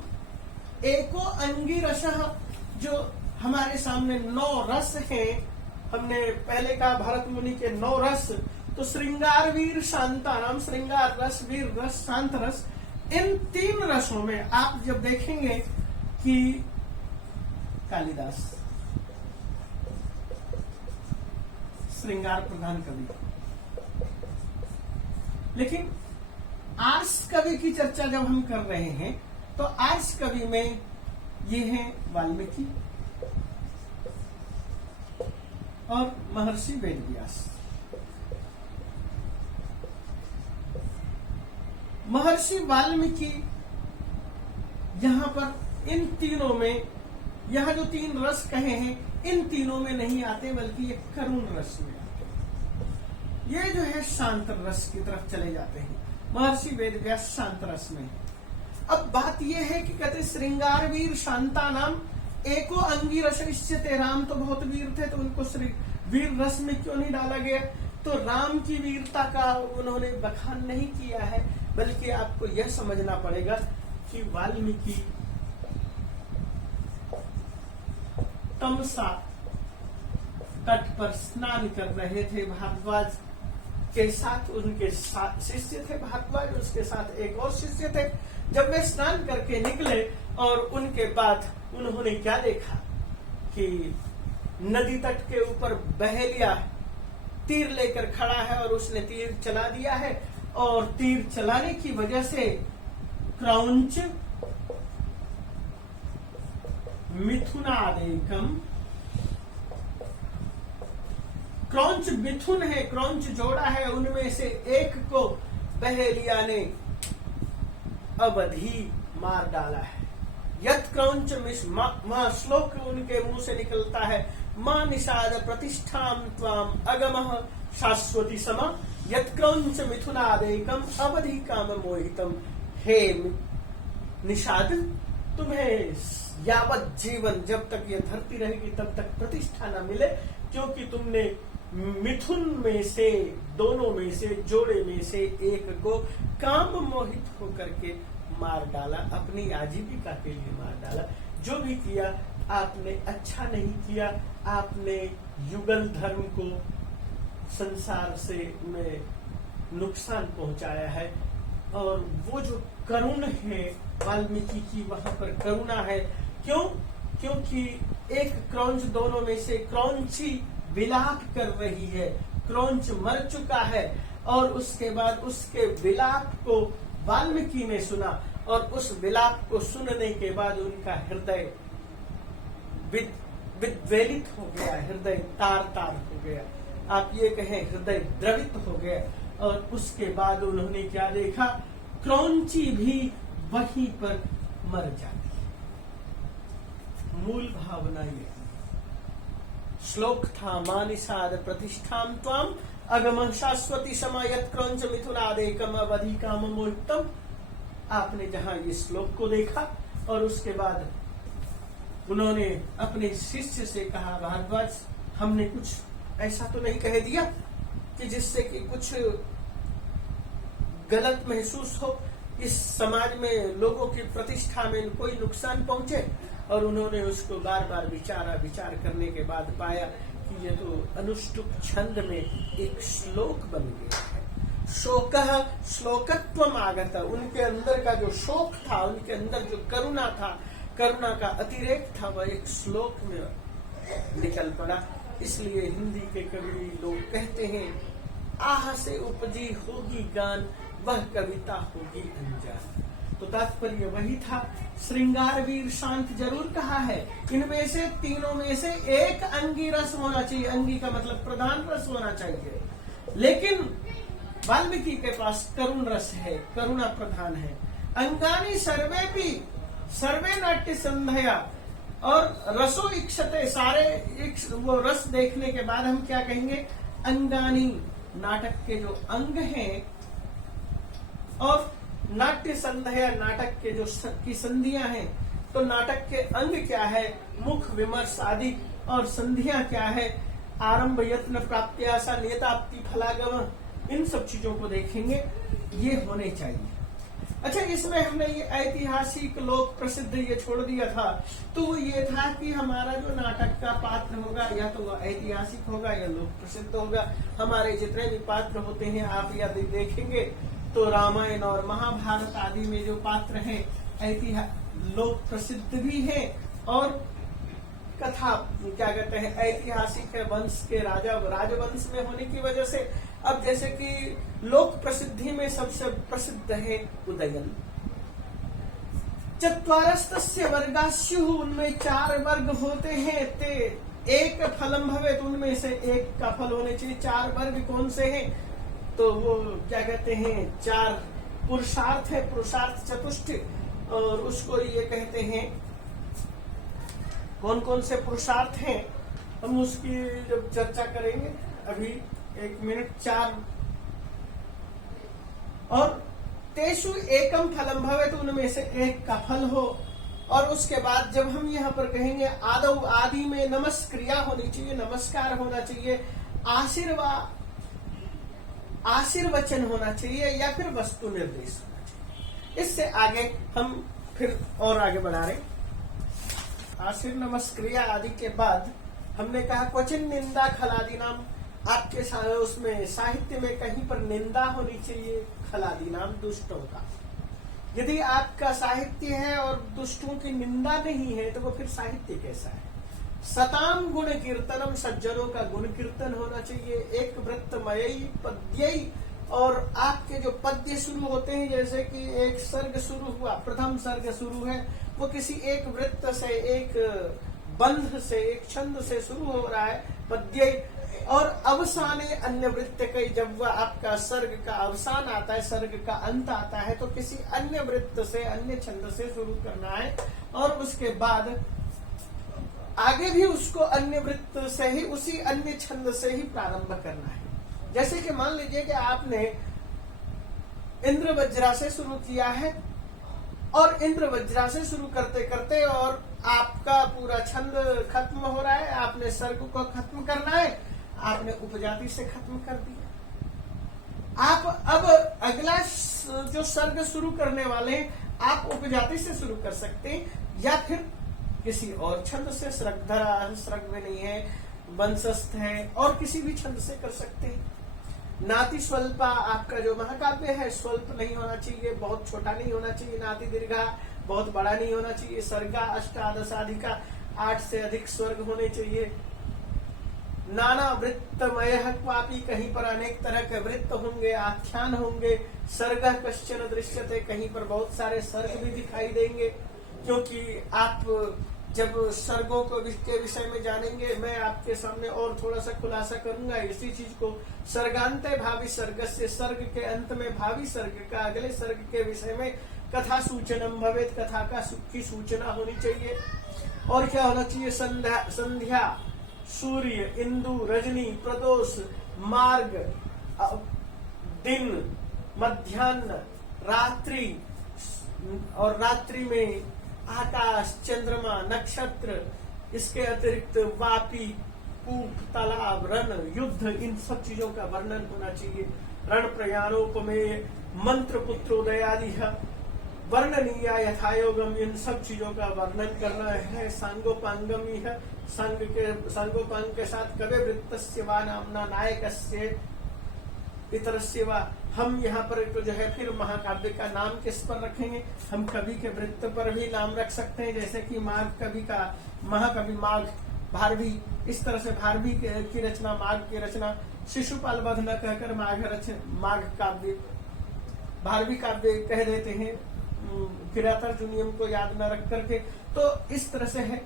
एको अंगिरस, जो हमारे सामने 9 रस हैं। हमने पहले कहा भरत मुनि के 9 रस, तो श्रृंगार वीर शांतानाम, श्रृंगार रस, वीर रस, शांत रस, इन 3 रसों में आप जब देखेंगे कि कालिदास श्रृंगार प्रधान कवि। लेकिन आर्ष कवि की चर्चा जब हम कर रहे हैं तो आर्ष कवि में ये हैं वाल्मीकि और महर्षि वेदव्यास। महर्षि वाल्मीकि यहाँ पर इन तीनों में, यहाँ जो तीन रस कहे हैं इन तीनों में नहीं आते, बल्कि ये करुण रस में आते। ये जो है शांत रस की तरफ चले जाते हैं। महर्षि वेदव्यास शांत रस में। अब बात यह है कि कहते श्रृंगार वीर शांता नाम एको अंगी रस इष्यते। राम तो बहुत वीर थे तो उनको वीर रस में क्यों नहीं डाला गया? तो राम की वीरता का उन्होंने बखान नहीं किया है, बल्कि आपको यह समझना पड़ेगा कि वाल्मीकि तमसा तट पर स्नान कर रहे थे भारद्वाज के साथ। उनके शिष्य थे भारद्वाज, उसके साथ एक और शिष्य थे। जब वे स्नान करके निकले और उनके बाद उन्होंने क्या देखा कि नदी तट के ऊपर बहेलिया तीर लेकर खड़ा है और उसने तीर चला दिया है, और तीर चलाने की वजह से क्रौंच मिथुनादेकम, क्रौंच मिथुन है, क्रौंच जोड़ा है, उनमें से एक को बहेलिया ने अवधि मार डाला है। यत क्रौंच मां श्लोक उनके मुंह से निकलता है, मां निषाद प्रतिष्ठाम त्वाम अगमः शाश्वती समा यत क्रौंच मिथुनादेकम अवधि काम मोहितम। हे निषाद, तुम्हें यावत जीवन, जब तक ये धरती रहेगी तब तक प्रतिष्ठा न मिले, क्योंकि तुमने मिथुन में से, दोनों में से, जोड़े में से एक को काम मोहित होकर के मार डाला, अपनी आजीविका के लिए मार डाला। जो भी किया आपने अच्छा नहीं किया, आपने युगल धर्म को संसार से में नुकसान पहुंचाया है। और वो जो करुण है वाल्मीकि की, वहां पर करुणा है। क्यों? क्योंकि एक क्रौंच, दोनों में से क्रौंची विलाप कर रही है, क्रौंच मर चुका है, और उसके बाद उसके विलाप को वाल्मीकि ने सुना, और उस विलाप को सुनने के बाद उनका हृदय विद्वेलित हो गया, हृदय तार तार हो गया, आप ये कहें हृदय द्रवित हो गया। और उसके बाद उन्होंने क्या देखा? क्रौंची भी वहीं पर मर जाती है। मूल भावना ये श्लोक था, मानिषाद प्रतिष्ठाम त्वाम अगम शाश्वती समायत क्रौंच मिथुनादेकम अवधि काम मोहितम। आपने जहां ये श्लोक को देखा और उसके बाद उन्होंने अपने शिष्य से कहा, भारद्वाज, हमने कुछ ऐसा तो नहीं कह दिया कि जिससे कि कुछ गलत महसूस हो, इस समाज में लोगों की प्रतिष्ठा में कोई नुकसान पहुंचे? और उन्होंने उसको बार बार विचार करने के बाद पाया कि ये तो अनुष्टुप छंद में एक श्लोक बन गया है। शोकः श्लोकत्वम आगत, उनके अंदर का जो शोक था, उनके अंदर जो करुणा था, करुणा का अतिरेक था, वह एक श्लोक में निकल पड़ा। इसलिए हिंदी के कवि लोग कहते हैं, आह से उपजी होगी गान, वह कविता होगी अनजान। तो तात्पर्य वही था। श्रृंगार वीर शांत जरूर कहा है, इनमें से तीनों में से एक अंगी रस होना चाहिए। अंगी का मतलब प्रधान रस होना चाहिए, लेकिन वाल्मीकि के पास करुण रस है, करुणा प्रधान है। अंगानी सर्वे भी सर्वे नाट्य संध्या, और रसो इक्षते, सारे वो रस देखने के बाद हम क्या कहेंगे? अंगानी, नाटक के जो अंग हैं, और नाट्य संध्या, नाटक के जो की संधियां हैं। तो नाटक के अंग क्या है? मुख, विमर्श आदि, और संधियां क्या है? आरंभ, यत्न, प्राप्त्याशा, नियताप्ति, फलागम, इन सब चीजों को देखेंगे, ये होने चाहिए। अच्छा, इसमें हमने ये ऐतिहासिक, लोक प्रसिद्ध ये छोड़ दिया था। तो वो ये था कि हमारा जो नाटक का पात्र होगा, या तो वह ऐतिहासिक होगा या लोक प्रसिद्ध होगा। हमारे जितने भी पात्र होते हैं, आप यदि देखेंगे तो रामायण और महाभारत आदि में जो पात्र हैं, लोक प्रसिद्ध भी हैं और कथा क्या कहते हैं ऐतिहासिक है, वंश के राजवंश में होने की वजह से अब जैसे कि लोक प्रसिद्धि में सबसे प्रसिद्ध है उदयन। चत्वारस्तस्य वर्गा स्युः, उनमें 4 वर्ग होते हैं। ते एक फलम भवेत्, उनमें से एक का फल होने चाहिए। 4 वर्ग कौन से हैं? तो वो क्या कहते हैं 4 पुरुषार्थ है, पुरुषार्थ चतुष्ट, और उसको ये कहते हैं कौन कौन से पुरुषार्थ हैं हम उसकी जब चर्चा करेंगे। अभी 1 मिनट। 4 और तेषु एकम फलम भवेत्, उनमें से एक का फल हो। और उसके बाद जब हम यहाँ पर कहेंगे आदौ, आदि में नमस्क्रिया होनी चाहिए, नमस्कार होना चाहिए, आशीर्वचन होना चाहिए, या फिर वस्तु निर्देश होना चाहिए। इससे आगे हम फिर और आगे बढ़ा रहे। आशीर नमस्क्रिया आदि के बाद हमने कहा क्वचिन निंदा खलादि नाम, आपके उसमें साहित्य में कहीं पर निंदा होनी चाहिए खलादि नाम, दुष्टों का। यदि आपका साहित्य है और दुष्टों की निंदा नहीं है तो वो फिर साहित्य कैसा है? सताम गुण कीर्तनम, सज्जनों का गुण कीर्तन होना चाहिए। एक वृत्तमयी पद्ययी, और आपके जो पद्य शुरू होते हैं जैसे कि एक सर्ग शुरू हुआ, प्रथम सर्ग शुरू है, वो किसी एक वृत्त से, एक बंध से, एक छंद से शुरू हो रहा है पद्य, और अवसाने अन्य वृत्त के, जब वह आपका सर्ग का अवसान आता है, सर्ग का अंत आता है, तो किसी अन्य वृत्त से, अन्य छंद से शुरू करना है, और उसके बाद आगे भी उसको अन्य वृत्त से ही, उसी अन्य छंद से ही प्रारंभ करना है। जैसे कि मान लीजिए कि आपने इंद्र वज्रा से शुरू किया है, और इंद्र वज्रा से शुरू करते करते और आपका पूरा छंद खत्म हो रहा है, आपने सर्ग को खत्म करना है, आपने उपजाति से खत्म कर दिया। आप अब अगला जो सर्ग शुरू करने वाले हैं, आप उपजाति से शुरू कर सकते हैं, या फिर किसी और छंद से, स्रग्धरा, स्रग में नहीं है, वंशस्थ है, और किसी भी छंद से कर सकते हैं। नाति स्वल्पा, आपका जो महाकाव्य है स्वल्प नहीं होना चाहिए, बहुत छोटा नहीं होना चाहिए। नाति दीर्घा, बहुत बड़ा नहीं होना चाहिए। सर्गा अष्टादशाधिका, 8 से अधिक स्वर्ग होने चाहिए। नाना वृत्तमय, क्वापि, कहीं पर अनेक तरह के वृत्त होंगे, आख्यान होंगे। सर्ग कश्चन दृश्यते, कहीं पर बहुत सारे सर्ग भी दिखाई देंगे, क्योंकि आप जब सर्गों को के विषय में जानेंगे, मैं आपके सामने और थोड़ा सा खुलासा करूंगा इसी चीज को। सर्गांते भावी सर्ग से, सर्ग के अंत में भावी सर्ग का, अगले सर्ग के विषय में कथा सूचनम भवेत्, कथा की सूचना होनी चाहिए। और क्या होना चाहिए? संध्या, सूर्य, इंदु, रजनी, प्रदोष, मार्ग, दिन, मध्याह्न, रात्रि, और रात्रि में आकाश, चंद्रमा, नक्षत्र, इसके अतिरिक्त वापी, कूप, तालाब, रण, युद्ध, इन सब चीजों का वर्णन होना चाहिए। रण प्रयाणोपमेय, मंत्र पुत्रोदयादि वर्णनीय यथायोगम, इन सब चीजों का वर्णन करना है। सांगोपांगम यह, सांगोपांग के साथ कवे वृत्तस्य वा नामना नायकस्य इतरस्य वा। हम यहाँ पर तो जो है फिर महाकाव्य का नाम किस पर रखेंगे? हम कवि के वृत्त पर भी नाम रख सकते हैं, जैसे कि माघ कवि का, महाकवि माघ, भारवी, इस तरह से भारवी की रचना, माघ की रचना, शिशुपाल वध न कहकर माघ काव्य, भारवी काव्य कह देते हैं, किरातार्जुनीयम को याद न रख करके। तो इस तरह से है।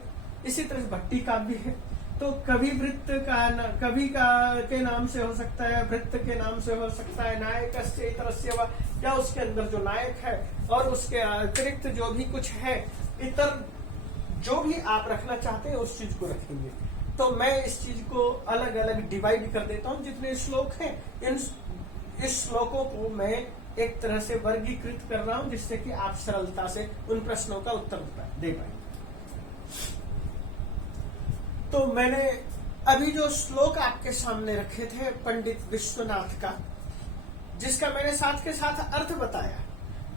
इसी तरह भट्टी काव्य है। तो कवि वृत्त का, कवि का के नाम से हो सकता है, वृत्त के नाम से हो सकता है, नायकस्य इतरस्य वा, या उसके अंदर जो नायक है और उसके अतिरिक्त जो भी कुछ है, इतर जो भी आप रखना चाहते हैं उस चीज को रखेंगे। तो मैं इस चीज को अलग अलग डिवाइड कर देता हूं। जितने श्लोक हैं, इस श्लोकों को मैं एक तरह से वर्गीकृत कर रहा हूं, जिससे कि आप सरलता से उन प्रश्नों का उत्तर दे पाए। तो मैंने अभी जो श्लोक आपके सामने रखे थे पंडित विश्वनाथ का, जिसका मैंने साथ के साथ अर्थ बताया,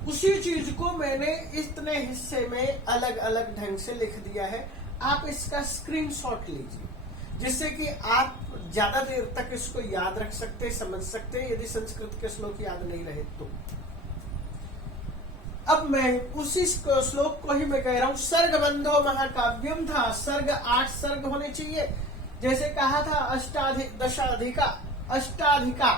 उसी चीज को मैंने इतने हिस्से में अलग अलग ढंग से लिख दिया है। आप इसका स्क्रीनशॉट लीजिए, जिससे कि आप ज्यादा देर तक इसको याद रख सकते, समझ सकते हैं, यदि संस्कृत के श्लोक याद नहीं रहे तो। अब मैं उसी श्लोक को ही मैं कह रहा हूं। सर्ग बंधो महाकाव्यम था, सर्ग 8 सर्ग होने चाहिए। जैसे कहा था अष्टाधिका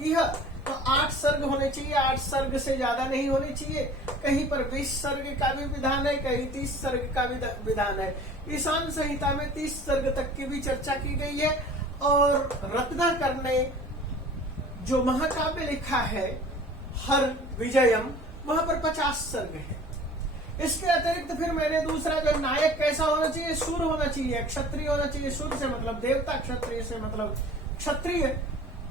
यह, तो 8 सर्ग होने चाहिए, 8 सर्ग से ज्यादा नहीं होने चाहिए। कहीं पर 20 सर्ग का भी विधान है, कहीं 30 सर्ग का भी विधान है। ईशान संहिता में 30 सर्ग तक की भी चर्चा की गई है। और रत्नाकर ने जो महाकाव्य लिखा है हर विजयम, वहां पर 50 सर्ग है। इसके अतिरिक्त फिर मैंने दूसरा जो नायक कैसा होना चाहिए, सूर होना चाहिए, क्षत्रिय होना चाहिए। सूर से मतलब देवता, क्षत्रिय से मतलब क्षत्रिय।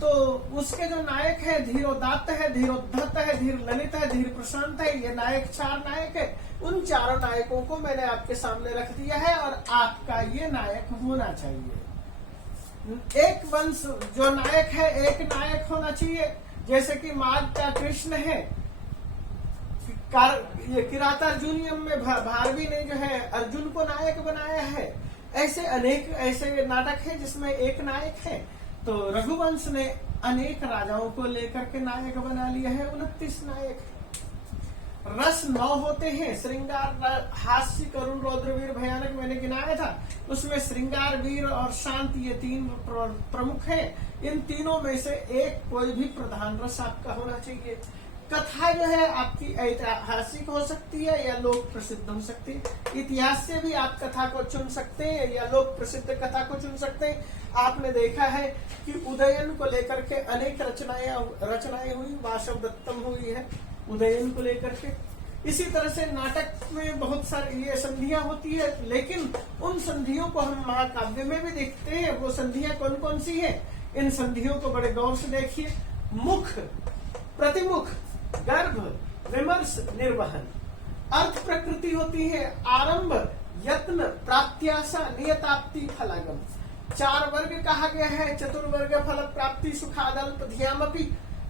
तो उसके जो नायक है धीरोदात्त है, धीरोद्धत है, धीर ललित है, धीर प्रशांत है। ये नायक 4 नायक है। उन चारों नायकों को मैंने आपके सामने रख दिया है और आपका ये नायक होना चाहिए। एक वंश जो नायक है, एक नायक होना चाहिए। जैसे कि माघ का कृष्ण है, ये किरातार्जुनियम में भारवी ने जो है अर्जुन को नायक बनाया है। ऐसे अनेक ऐसे नाटक है जिसमें एक नायक है। तो रघुवंश ने अनेक राजाओं को लेकर के नायक बना लिया है, 29 नायक। रस 9 होते हैं, श्रृंगार, हास्य, करुण, रौद्र, वीर, भयानक मैंने गिनाया था। उसमें श्रृंगार, वीर और शांत ये 3 प्रमुख हैं। इन तीनों में से एक कोई भी प्रधान रस आपका होना चाहिए। कथा जो है आपकी ऐतिहासिक हो सकती है या लोक प्रसिद्ध हो सकती है। इतिहास से भी आप कथा को चुन सकते हैं या लोक प्रसिद्ध कथा को चुन सकते हैं। आपने देखा है कि उदयन को लेकर के अनेक रचनाएं हुई, वासव दत्तम हुई है उदयन को लेकर के। इसी तरह से नाटक में बहुत सारी ये संधियां होती है, लेकिन उन संधियों को हम महाकाव्य में भी देखते हैं। वो संधियां कौन कौन सी है, इन संधियों को बड़े गौर से देखिए। मुख, प्रतिमुख, गर्भ, विमर्श, निर्वहन। अर्थ प्रकृति होती है आरंभ, यत्न, प्राप्त्याशा, नियताप्ति, फलागम। 4 वर्ग कहा गया है, चतुर्वर्ग फल प्राप्ति, सुखादल्प, धियामपि।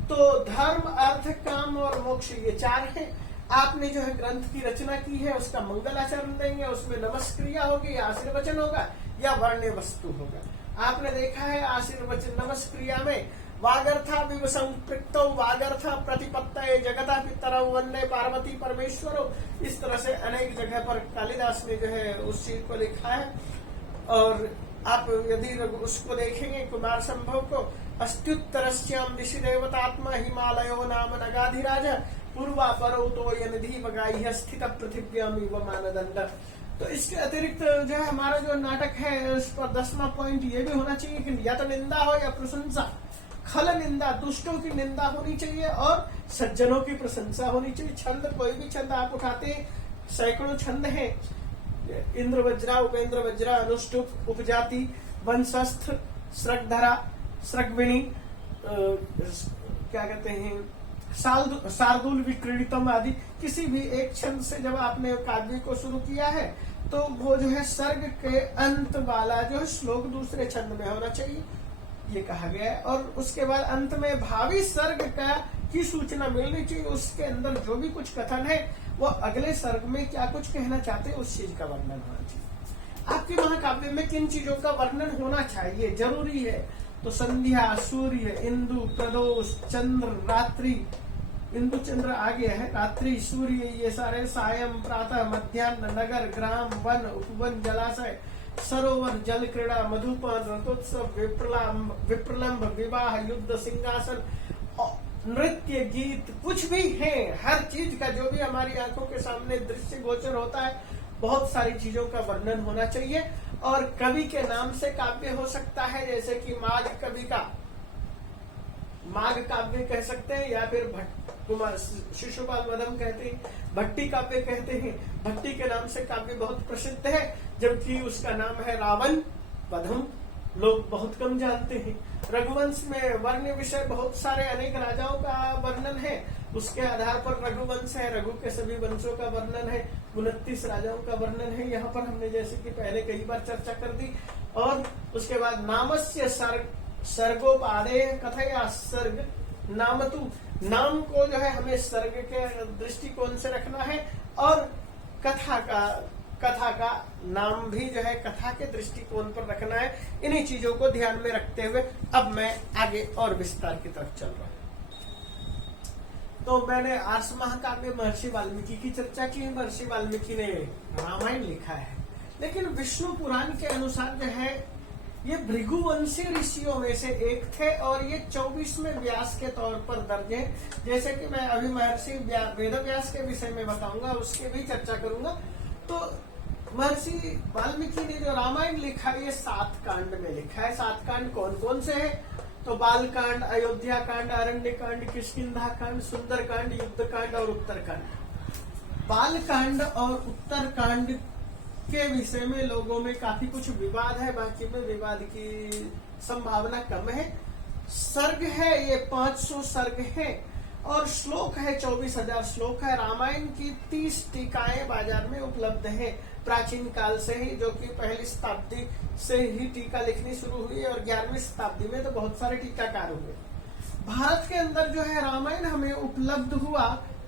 तो धर्म, अर्थ, काम और मोक्ष ये 4 हैं। आपने जो है ग्रंथ की रचना की है, उसका मंगलाचरण देंगे, उसमें नमस्क्रिया होगी, आशीर्वचन होगा या वर्ण्य वस्तु होगा। आपने देखा है आशीर्वचन नमस्क्रिया में वागर्था विव संपृक्तौ वागर्था प्रतिपत्तये जगता पितरौ वंदे पार्वती परमेश्वरो। इस तरह से अनेक जगह पर कालिदास ने जो है उस चीज को लिखा है। और आप यदि उसको देखेंगे कुमार संभव को, अष्ट्युत्तरस्याम दिशि देवतात्मा हिमालयो नाम नगाधिराज पूर्वा परो तो यनिधि वगाई स्थित पृथिव्याम व मानदंड। तो इसके अतिरिक्त जो है हमारा जो नाटक है उस पर 10वां पॉइंट ये भी होना चाहिए कि या तो निंदा हो या प्रशंसा। खल निंदा, दुष्टों की निंदा होनी चाहिए और सज्जनों की प्रशंसा होनी चाहिए। छंद, कोई भी छंद आप उठाते हैं, सैकड़ों छंद हैं। इंद्र वज्रा, उपेंद्र वज्रा, अनुष्टुप, उपजाति, वंशस्थ, श्रगधरा, श्रगविणी, क्या कहते हैं, शार्दुल, विक्रीडितम आदि। किसी भी एक छंद से जब आपने काव्य को शुरू किया है तो वो जो है सर्ग के अंत वाला जो श्लोक दूसरे छंद में होना चाहिए, ये कहा गया है। और उसके बाद अंत में भावी सर्ग का की सूचना मिलनी चाहिए। उसके अंदर जो भी कुछ कथन है वो अगले सर्ग में क्या कुछ कहना चाहते हैं उस चीज का वर्णन होना चाहिए। आपके महाकाव्य में किन चीजों का वर्णन होना चाहिए, जरूरी है। तो संध्या, सूर्य, इंदु, प्रदोष, चंद्र, रात्रि, इंदु चंद्र आ गया है, रात्रि, सूर्य, ये सारे, सायं, प्रातः, मध्याह्न, नगर, ग्राम, वन, उपवन, जलाशय, सरोवर, जल क्रीड़ा, मधुपान, रथोत्सव, विप्रलंब, विवाह, युद्ध, सिंहासन, नृत्य, गीत, कुछ भी है, हर चीज का जो भी हमारी आंखों के सामने दृश्य गोचर होता है, बहुत सारी चीजों का वर्णन होना चाहिए। और कवि के नाम से काव्य हो सकता है, जैसे कि माघ कवि का माघ काव्य कह सकते हैं, या फिर कुमार शिशुपाल वधम कहते हैं, भट्टी काव्य कहते हैं। भट्टी के नाम से काव्य बहुत प्रसिद्ध है, जबकि उसका नाम है रावण वधम, लोग बहुत कम जानते हैं। रघुवंश में वर्ण विषय बहुत सारे अनेक राजाओं का वर्णन है, उसके आधार पर रघुवंश है। रघु के सभी वंशों का वर्णन है, 29 राजाओं का वर्णन है। यहाँ पर हमने जैसे कि पहले कई बार चर्चा कर दी। और उसके बाद नामस्य सर्गोपादेय कथया सर्ग नामतु, नाम को जो है हमें सर्ग के दृष्टिकोण से रखना है और कथा का नाम भी जो है कथा के दृष्टिकोण पर रखना है। इन्हीं चीजों को ध्यान में रखते हुए अब मैं आगे और विस्तार की तरफ चल रहा हूं। तो मैंने आर्ष महाकाव्य महर्षि वाल्मीकि की चर्चा की है। महर्षि वाल्मीकि ने रामायण लिखा है, लेकिन विष्णु पुराण के अनुसार जो है ये भृगुवंशी ऋषियों में से एक थे और ये 24वें व्यास के तौर पर दर्ज है। जैसे कि मैं अभी महर्षि वेद व्यास के विषय में बताऊंगा, उसकी भी चर्चा करूंगा। तो महर्षि वाल्मीकि ने जो रामायण लिखा है ये 7 कांड में लिखा है। 7 कांड कौन कौन से हैं? तो बाल कांड, अयोध्या कांड, अरण्य कांड, किष्किंधा कांड, सुंदर कांड, युद्ध कांड और उत्तर कांड। बाल कांड और उत्तर कांड के विषय में लोगों में काफी कुछ विवाद है, बाकी में विवाद की संभावना कम है। सर्ग है ये 500 सर्ग है और श्लोक है 24,000 श्लोक है। रामायण की 30 टीकाएं बाजार में उपलब्ध है प्राचीन काल से ही, जो कि पहली शताब्दी से ही टीका लिखनी शुरू हुई और 11वीं शताब्दी में तो बहुत सारे टीकाकार हुए। भारत के अंदर जो है रामायण हमें उपलब्ध हुआ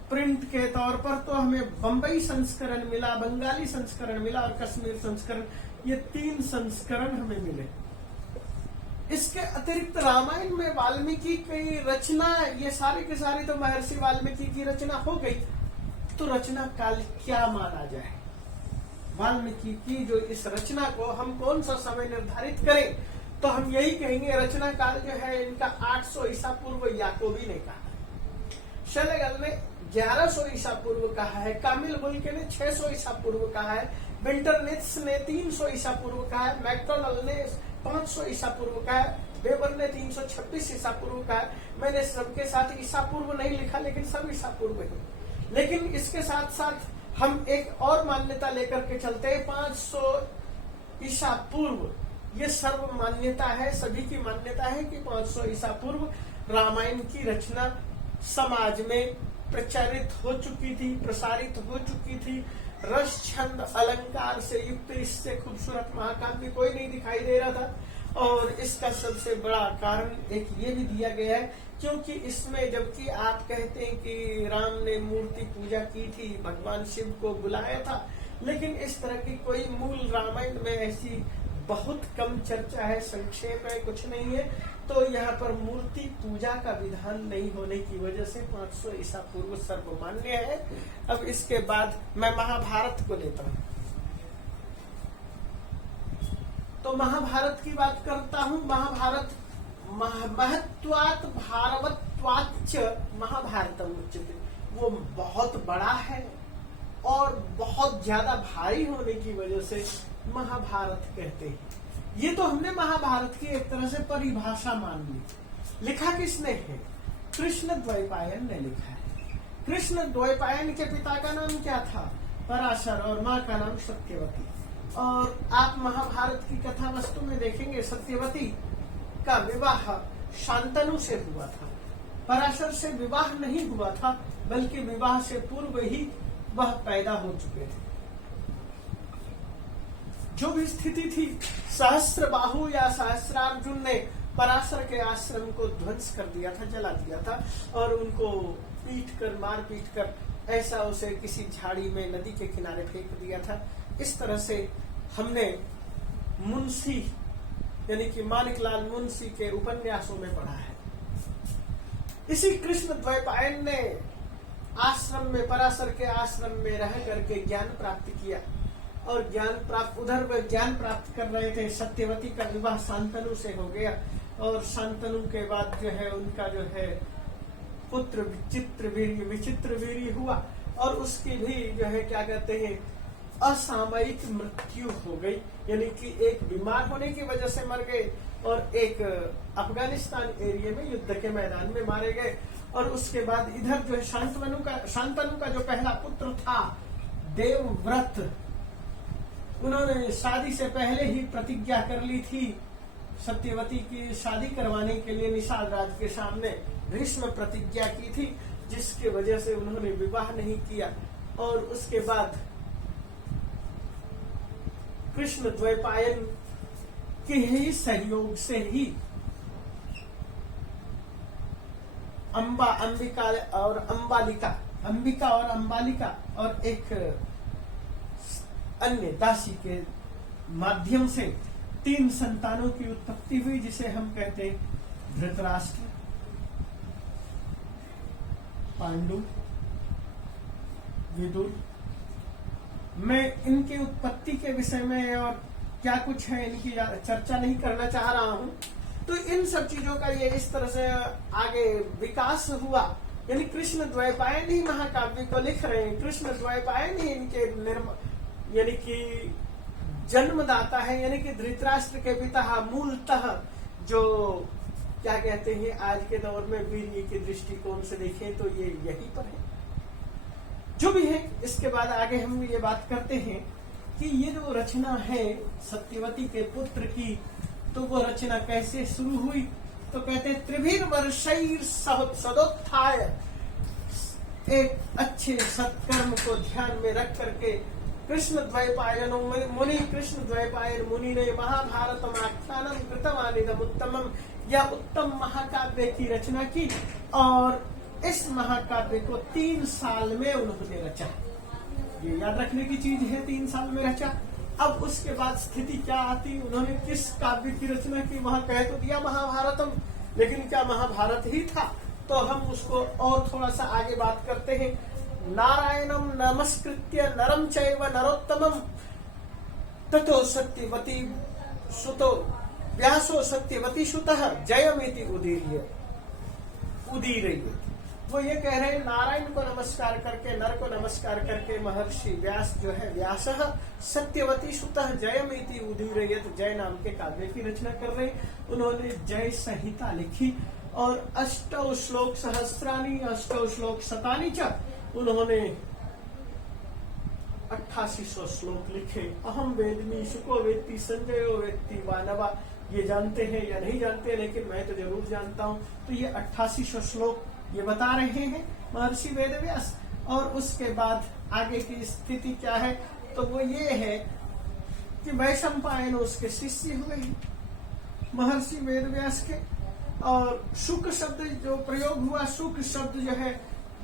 प्रिंट के तौर पर, तो हमें बंबई संस्करण मिला, बंगाली संस्करण मिला और कश्मीर संस्करण, ये 3 संस्करण हमें मिले। इसके अतिरिक्त रामायण में वाल्मीकि की रचना, ये सारी की सारी तो महर्षि वाल्मीकि की रचना हो गई। तो रचना काल क्या माना जाए? वाल्मीकि की जो इस रचना को हम कौन सा समय निर्धारित करें, तो हम यही कहेंगे रचना काल जो है इनका 800 ईसा पूर्व याकोबी ने कहा है, शैलेगल ने 1100 ईसा पूर्व कहा है, कामिल बुल्के ने 600 ईसा पूर्व कहा है, विंटरनित्स ने 300 ईसा पूर्व कहा है, मैकडोनल्ड ने 500 ईसा पूर्व कहा है, वेबर ने 326 ईसा पूर्व कहा है। मैंने सबके साथ ईसा पूर्व नहीं लिखा, लेकिन सब ईसा पूर्व है। लेकिन इसके साथ साथ हम एक और मान्यता लेकर के चलते हैं, 500 ईसा पूर्व ये सर्व मान्यता है, सभी की मान्यता है कि 500 ईसा पूर्व रामायण की रचना समाज में प्रचारित हो चुकी थी, प्रसारित हो चुकी थी। रस छंद अलंकार से युक्त इससे खूबसूरत महाकाव्य कोई नहीं दिखाई दे रहा था। और इसका सबसे बड़ा कारण एक ये भी दिया गया है, क्योंकि इसमें जबकि आप कहते हैं कि राम ने मूर्ति पूजा की थी, भगवान शिव को बुलाया था, लेकिन इस तरह की कोई मूल रामायण में ऐसी बहुत कम चर्चा है, संक्षेप है, कुछ नहीं है। तो यहाँ पर मूर्ति पूजा का विधान नहीं होने की वजह से 500 ईसा पूर्व सर्वमान्य है। अब इसके बाद मैं महाभारत को लेता हूँ, तो महाभारत की बात करता हूँ। महाभारत महत्वात् भारवत्वाच्च महाभारतम उच्यते, वो बहुत बड़ा है और बहुत ज्यादा भारी होने की वजह से महाभारत कहते हैं। ये तो हमने महाभारत की एक तरह से परिभाषा मान ली। लिखा किसने है? कृष्ण द्वैपायन ने लिखा है। कृष्ण द्वैपायन के पिता का नाम क्या था? पराशर, और माँ का नाम सत्यवती। और आप महाभारत की कथा वस्तु में देखेंगे सत्यवती का विवाह शांतनु से हुआ था, पराशर से विवाह नहीं हुआ था, बल्कि विवाह से पूर्व ही वह पैदा हो चुके थे। जो भी स्थिति थी, सहस्त्रबाहु या सहस्त्रार्जुन ने पराशर के आश्रम को ध्वंस कर दिया था, जला दिया था और उनको मार पीट कर ऐसा उसे किसी झाड़ी में नदी के किनारे फेंक दिया था। इस तरह से हमने मुंशी यानी कि माणिकलाल मुंशी के उपन्यासों में पढ़ा है। इसी कृष्ण द्वैपायन ने आश्रम में, पराशर के आश्रम में रह करके ज्ञान प्राप्त किया और उधर वे ज्ञान प्राप्त कर रहे थे। सत्यवती का विवाह शांतनु से हो गया और शांतनु के बाद जो है उनका जो है पुत्र विचित्र वीर्य हुआ और उसकी भी जो है क्या कहते हैं असामयिक मृत्यु हो गई, यानी कि एक बीमार होने की वजह से मर गए और एक अफगानिस्तान एरिया में युद्ध के मैदान में मारे गए। और उसके बाद इधर जो है शांतनु का जो पहला पुत्र था देवव्रत, उन्होंने शादी से पहले ही प्रतिज्ञा कर ली थी सत्यवती की शादी करवाने के लिए निषाद राज के सामने भीष्म प्रतिज्ञा की थी, जिसके वजह से उन्होंने विवाह नहीं किया। और उसके बाद कृष्ण द्वैपायन के ही सहयोग से ही अंबिका और अंबालिका और एक अन्य दासी के माध्यम से 3 संतानों की उत्पत्ति हुई, जिसे हम कहते हैं धृतराष्ट्र, पांडु, विदुर। मैं इनके उत्पत्ति के विषय में और क्या कुछ है इनकी चर्चा नहीं करना चाह रहा हूं। तो इन सब चीजों का ये इस तरह से आगे विकास हुआ, यानी कृष्ण द्वैपायन ही महाकाव्य को लिख रहे हैं। कृष्ण द्वैपायन ही इनके यानी कि जन्मदाता है, यानी कि धृतराष्ट्र के पिता मूलतः जो क्या कहते हैं आज के दौर में वीर्य के दृष्टिकोण से देखें तो ये यही पर है। जो भी है, इसके बाद आगे हम ये बात करते हैं कि ये जो रचना है सत्यवती के पुत्र की, तो वो रचना कैसे शुरू हुई। तो कहते हैं त्रिभिर वर्षैर सदोत्थाय, एक अच्छे सत्कर्म को ध्यान में रख करके कृष्ण द्वैपायन मुनि ने महाभारतम आख्यानम कृतवानिदम उत्तमम, या उत्तम महाकाव्य की रचना की। और इस महाकाव्य को 3 साल में उन्होंने रचा। ये याद रखने की चीज है, 3 साल में रचा। अब उसके बाद स्थिति क्या आती, उन्होंने किस काव्य की रचना की, वहां कह तो दिया महाभारतम, लेकिन क्या महाभारत ही था। तो हम उसको और थोड़ा सा आगे बात करते हैं। नारायणम नमस्कृत्य नरम चैव नरोत्तमम ततो सत्यवती सुतो व्यासो सत्यवती सुतः जयमिति उदीरये। वो ये कह रहे हैं नारायण को नमस्कार करके, नर को नमस्कार करके महर्षि व्यास जो है व्यासः सत्यवती सुतः जयमिति उदीरयेत, जय नाम के काव्य की रचना कर रहे। उन्होंने जय संहिता लिखी और 8 श्लोक सहस्रानी 8 श्लोक शतानी च, उन्होंने 8800 श्लोक लिखे। अहम वेदमी शुको वेत्ति संजयो वेत्ति वानवा, ये जानते हैं या नहीं जानते, लेकिन मैं तो जरूर जानता हूं। तो ये 8800 श्लोक ये बता रहे हैं महर्षि वेदव्यास। और उसके बाद आगे की स्थिति क्या है, तो वो ये है कि वैशंपायन उसके शिष्य हुए हैं महर्षि वेदव्यास के। और शुक शब्द जो प्रयोग हुआ, शुक शब्द जो है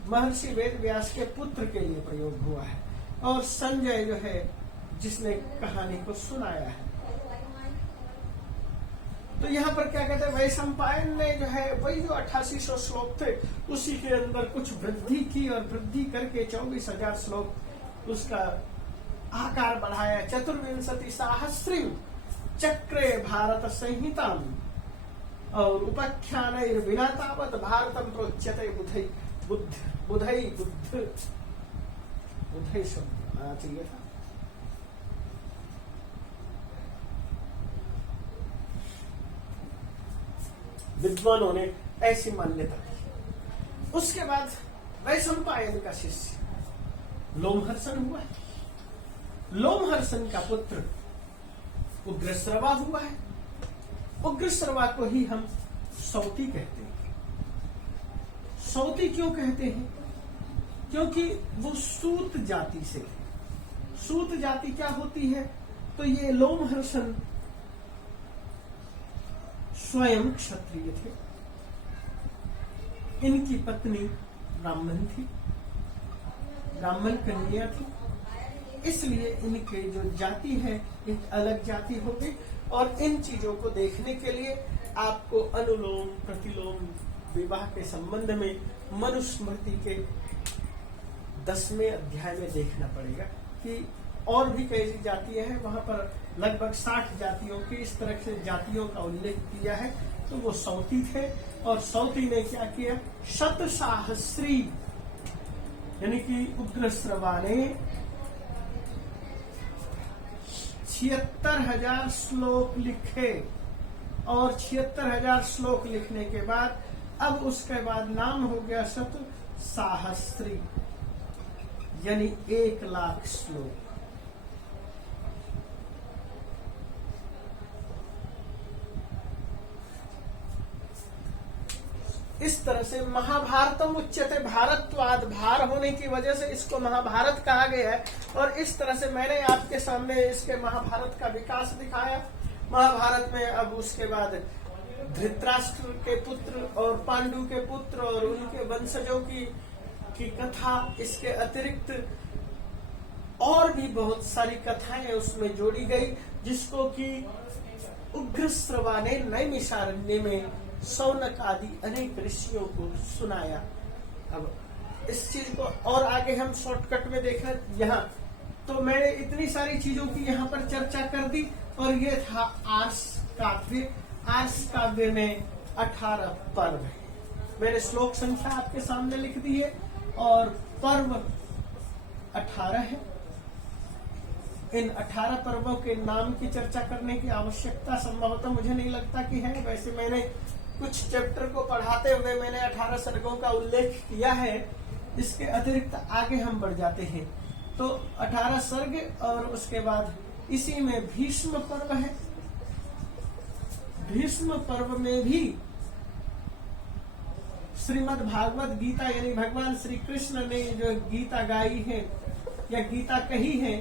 महर्षि वेदव्यास के पुत्र के लिए प्रयोग हुआ है। और संजय जो है जिसने कहानी को सुनाया है। तो यहाँ पर क्या कहते हैं, वैशंपायन ने जो है वही जो 8800 श्लोक थे उसी के अंदर कुछ वृद्धि की और वृद्धि करके 24,000 श्लोक उसका आकार बढ़ाया। 24 सहस्रीम चक्रे भारत संहिता और उपाख्यान बिना तावत भारतम प्रोच्यते बुधई शब्द आना चाहिए था। विद्वानों ने ऐसी मान्यता की। उसके बाद वैशंपायन का शिष्य लोमहर्षण हुआ है। लोमहर्षण का पुत्र उग्रश्रवा हुआ है। उग्रश्रवा को ही हम सौती कहते हैं। सौती क्यों कहते हैं? क्योंकि वो सूत जाति से थे। सूत जाति क्या होती है? तो ये लोमहर्षण स्वयं क्षत्रिय थे। इनकी पत्नी ब्राह्मण थी, ब्राह्मण कन्या थी, इसलिए इनके जो जाति है एक अलग जाति हो गई। और इन चीजों को देखने के लिए आपको अनुलोम प्रतिलोम विवाह के संबंध में मनुस्मृति के 10वें अध्याय में देखना पड़ेगा कि और भी कई जातियां हैं। वहां पर लगभग 60 जातियों की इस तरह से जातियों का उल्लेख किया है। तो वो सौती थे और सौती ने क्या किया, शतसाहस्री यानी कि उग्रश्रवा ने 76,000 श्लोक लिखे। और 76,000 श्लोक लिखने के बाद अब उसके बाद नाम हो गया शतसाहस्री यानी 1,00,000 श्लोक। इस तरह से महाभारतम उच्यते भारतवाद, भार होने की वजह से इसको महाभारत कहा गया है। और इस तरह से मैंने आपके सामने इसके महाभारत का विकास दिखाया। महाभारत में अब उसके बाद धृतराष्ट्र के पुत्र और पांडु के पुत्र और उनके वंशजों की कथा, इसके अतिरिक्त और भी बहुत सारी कथाएं उसमें जोड़ी गई, जिसको कि उग्रश्रवा ने नैमिषारण्य में शौनक आदि अनेक ऋषियों को सुनाया। अब इस चीज को और आगे हम शॉर्टकट में देखना यहाँ। तो मैंने इतनी सारी चीजों की यहाँ पर चर्चा कर दी, और ये था आर्ष काव्य। आर्ष काव्य में 18 पर्व है। मैंने श्लोक संख्या आपके सामने लिख दी है, और पर्व 18 है। इन 18 पर्वों के नाम की चर्चा करने की आवश्यकता संभवतः मुझे नहीं लगता कि है। वैसे मैंने कुछ चैप्टर को पढ़ाते हुए मैंने 18 सर्गों का उल्लेख किया है। इसके अतिरिक्त आगे हम बढ़ जाते हैं। तो 18 सर्ग, और उसके बाद इसी में भीष्म पर्व है। भीष्म पर्व में भी श्रीमद् भागवत गीता यानी भगवान श्री कृष्ण ने जो गीता गाई है या गीता कही है,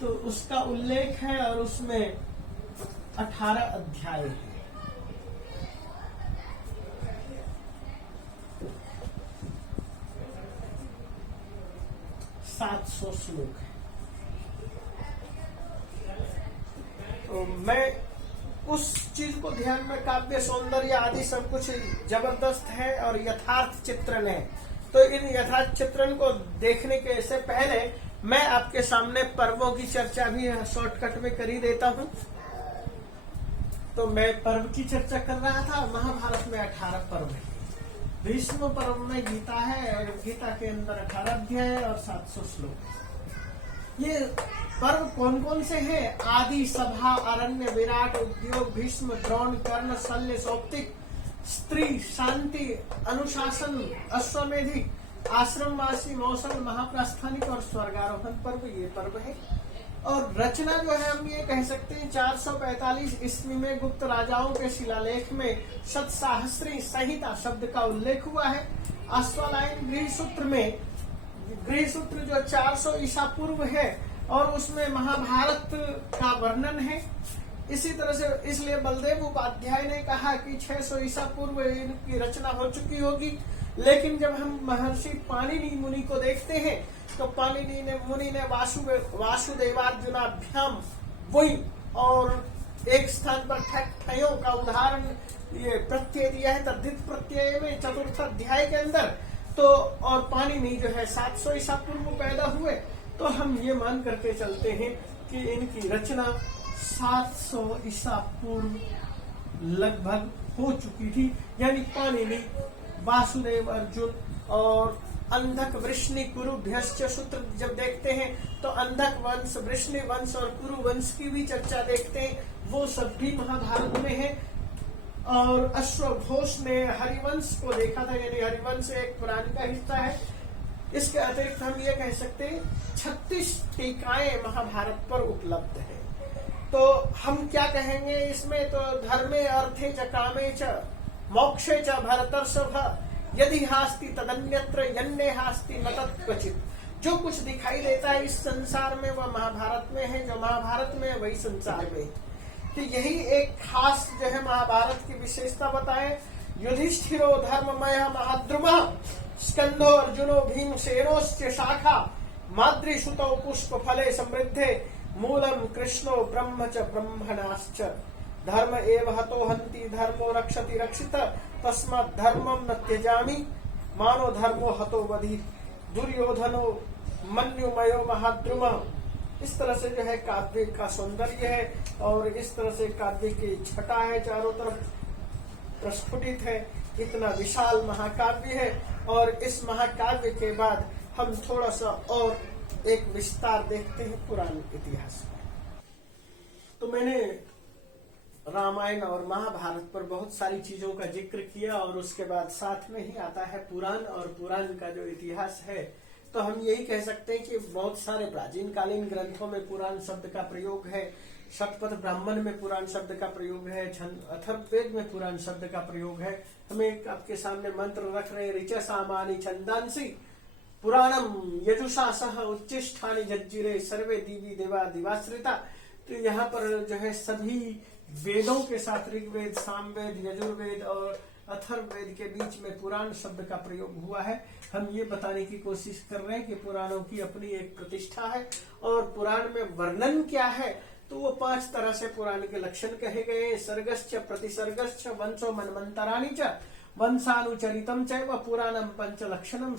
तो उसका उल्लेख है, और उसमें 18 अध्याय है। सात 700 श्लोक है। तो मैं उस चीज को ध्यान में, काव्य सौंदर्य आदि सब कुछ जबरदस्त है और यथार्थ चित्रण है। तो इन यथार्थ चित्रण को देखने के से पहले मैं आपके सामने पर्वों की चर्चा भी शॉर्टकट में कर ही देता हूं। तो मैं पर्व की चर्चा कर रहा था। महाभारत में 18 पर्व है। भीष्म पर्व में गीता है, और गीता के अंदर 18 अध्याय और 700 श्लोक। ये पर्व कौन कौन से हैं? आदि, सभा, अरण्य, विराट, उद्योग, भीष्म, द्रोण, कर्ण, शल्य, सौप्तिक, स्त्री, शांति, अनुशासन, अश्वमेधिक, आश्रमवासी, मौसल, महाप्रस्थानिक और स्वर्गारोहण पर्व ये पर्व है। और रचना जो है हम ये कह सकते हैं 445 ईस्वी में गुप्त राजाओं के शिलालेख में शतसाहस्री संहिता शब्द का उल्लेख हुआ है। अश्वलायन गृहसूत्र में, गृहसूत्र जो 400 ईसा पूर्व है, और उसमें महाभारत का वर्णन है। इसी तरह से इसलिए बलदेव उपाध्याय ने कहा कि 600 ईसा पूर्व इनकी रचना हो चुकी होगी। लेकिन जब हम महर्षि पाणिनि मुनि को देखते हैं, तो पाणिनि मुनि ने वासुदेवार्जुनाभ्याम वही, और एक स्थान पर ठयों का उदाहरण ये प्रत्यय दिया है तद्धित प्रत्यय में 4th अध्याय के अंदर। तो और पाणिनि जो है 700 ईसा पूर्व पैदा हुए। तो हम ये मान करके चलते हैं कि इनकी रचना 700 ईसा पूर्व लगभग हो चुकी थी। यानी पाणिनि, वासुदेव अर्जुन और अंधक, वृष्णि, कुरु, भ्यश्च सूत्र जब देखते हैं तो अंधक वंश, वृष्णि वंश और कुरु वंश की भी चर्चा देखते हैं। वो सब भी महाभारत में है। और अश्वघोष ने हरिवंश को देखा था, यानी हरिवंश एक पुराण का हिस्सा है। इसके अतिरिक्त हम ये कह सकते हैं 36 टीकाएं महाभारत पर उपलब्ध है। तो हम क्या कहेंगे इसमें? तो धर्मे, अर्थे च, कामे च, मोक्षे च भरतर्षभ, यदि हास्ति तदन्यत्र यन्ने हास्ति न तत्क्वचित्। जो कुछ दिखाई देता है इस संसार में वह महाभारत में है, जो महाभारत में है वही संसार में। तो यही एक खास जो है महाभारत की विशेषता बताए। युधिष्ठिरो धर्ममय महाद्रुमः, स्कंदो अर्जुनो भीमसेनोश्च शाखा, माद्रीसुतो पुष्प फले समृद्धे, मूलम कृष्णो ब्रह्म च ब्रह्मणाश्च, धर्म एव हतो हन्ति धर्मो रक्षति रक्षित, तस्मात् धर्मं न त्यजामि, मानो धर्मो हतो वधि, दुर्योधनो मन्युमयो महाद्रुम। इस तरह से जो है काव्य का सौंदर्य है, और इस तरह से काव्य की छटा है, चारों तरफ प्रस्फुटित है। इतना विशाल महाकाव्य है। और इस महाकाव्य के बाद हम थोड़ा सा और एक विस्तार देखते हैं पुराण इतिहास में। तो मैंने रामायण और महाभारत पर बहुत सारी चीजों का जिक्र किया, और उसके बाद साथ में ही आता है पुराण, और पुराण का जो इतिहास है, तो हम यही कह सकते हैं कि बहुत सारे प्राचीन कालीन ग्रंथों में पुराण शब्द का प्रयोग है। शतपथ ब्राह्मण में पुराण शब्द का प्रयोग है, अथर्ववेद में पुराण शब्द का प्रयोग है। हमें आपके सामने मंत्र रख रहे, ऋचा सामानी छंदांसी पुराणम यजुषा सह उच्चिष्ठानि जज्जिरे सर्वे दीवी देवा दिवाश्रिता। तो यहाँ पर जो है सभी वेदों के साथ ऋग्वेद, सामवेद, यजुर्वेद और अथर्ववेद के बीच में पुराण शब्द का प्रयोग हुआ है। हम ये बताने की कोशिश कर रहे हैं कि पुराणों की अपनी एक प्रतिष्ठा है, और पुराण में वर्णन क्या है, तो वो 5 तरह से पुराण के लक्षण कहे गए हैं। सर्गश्च, प्रतिसर्गश्च, वंशो मनमंतराणि च, वंशानुचरितम चैव पुराणम पंच लक्षणम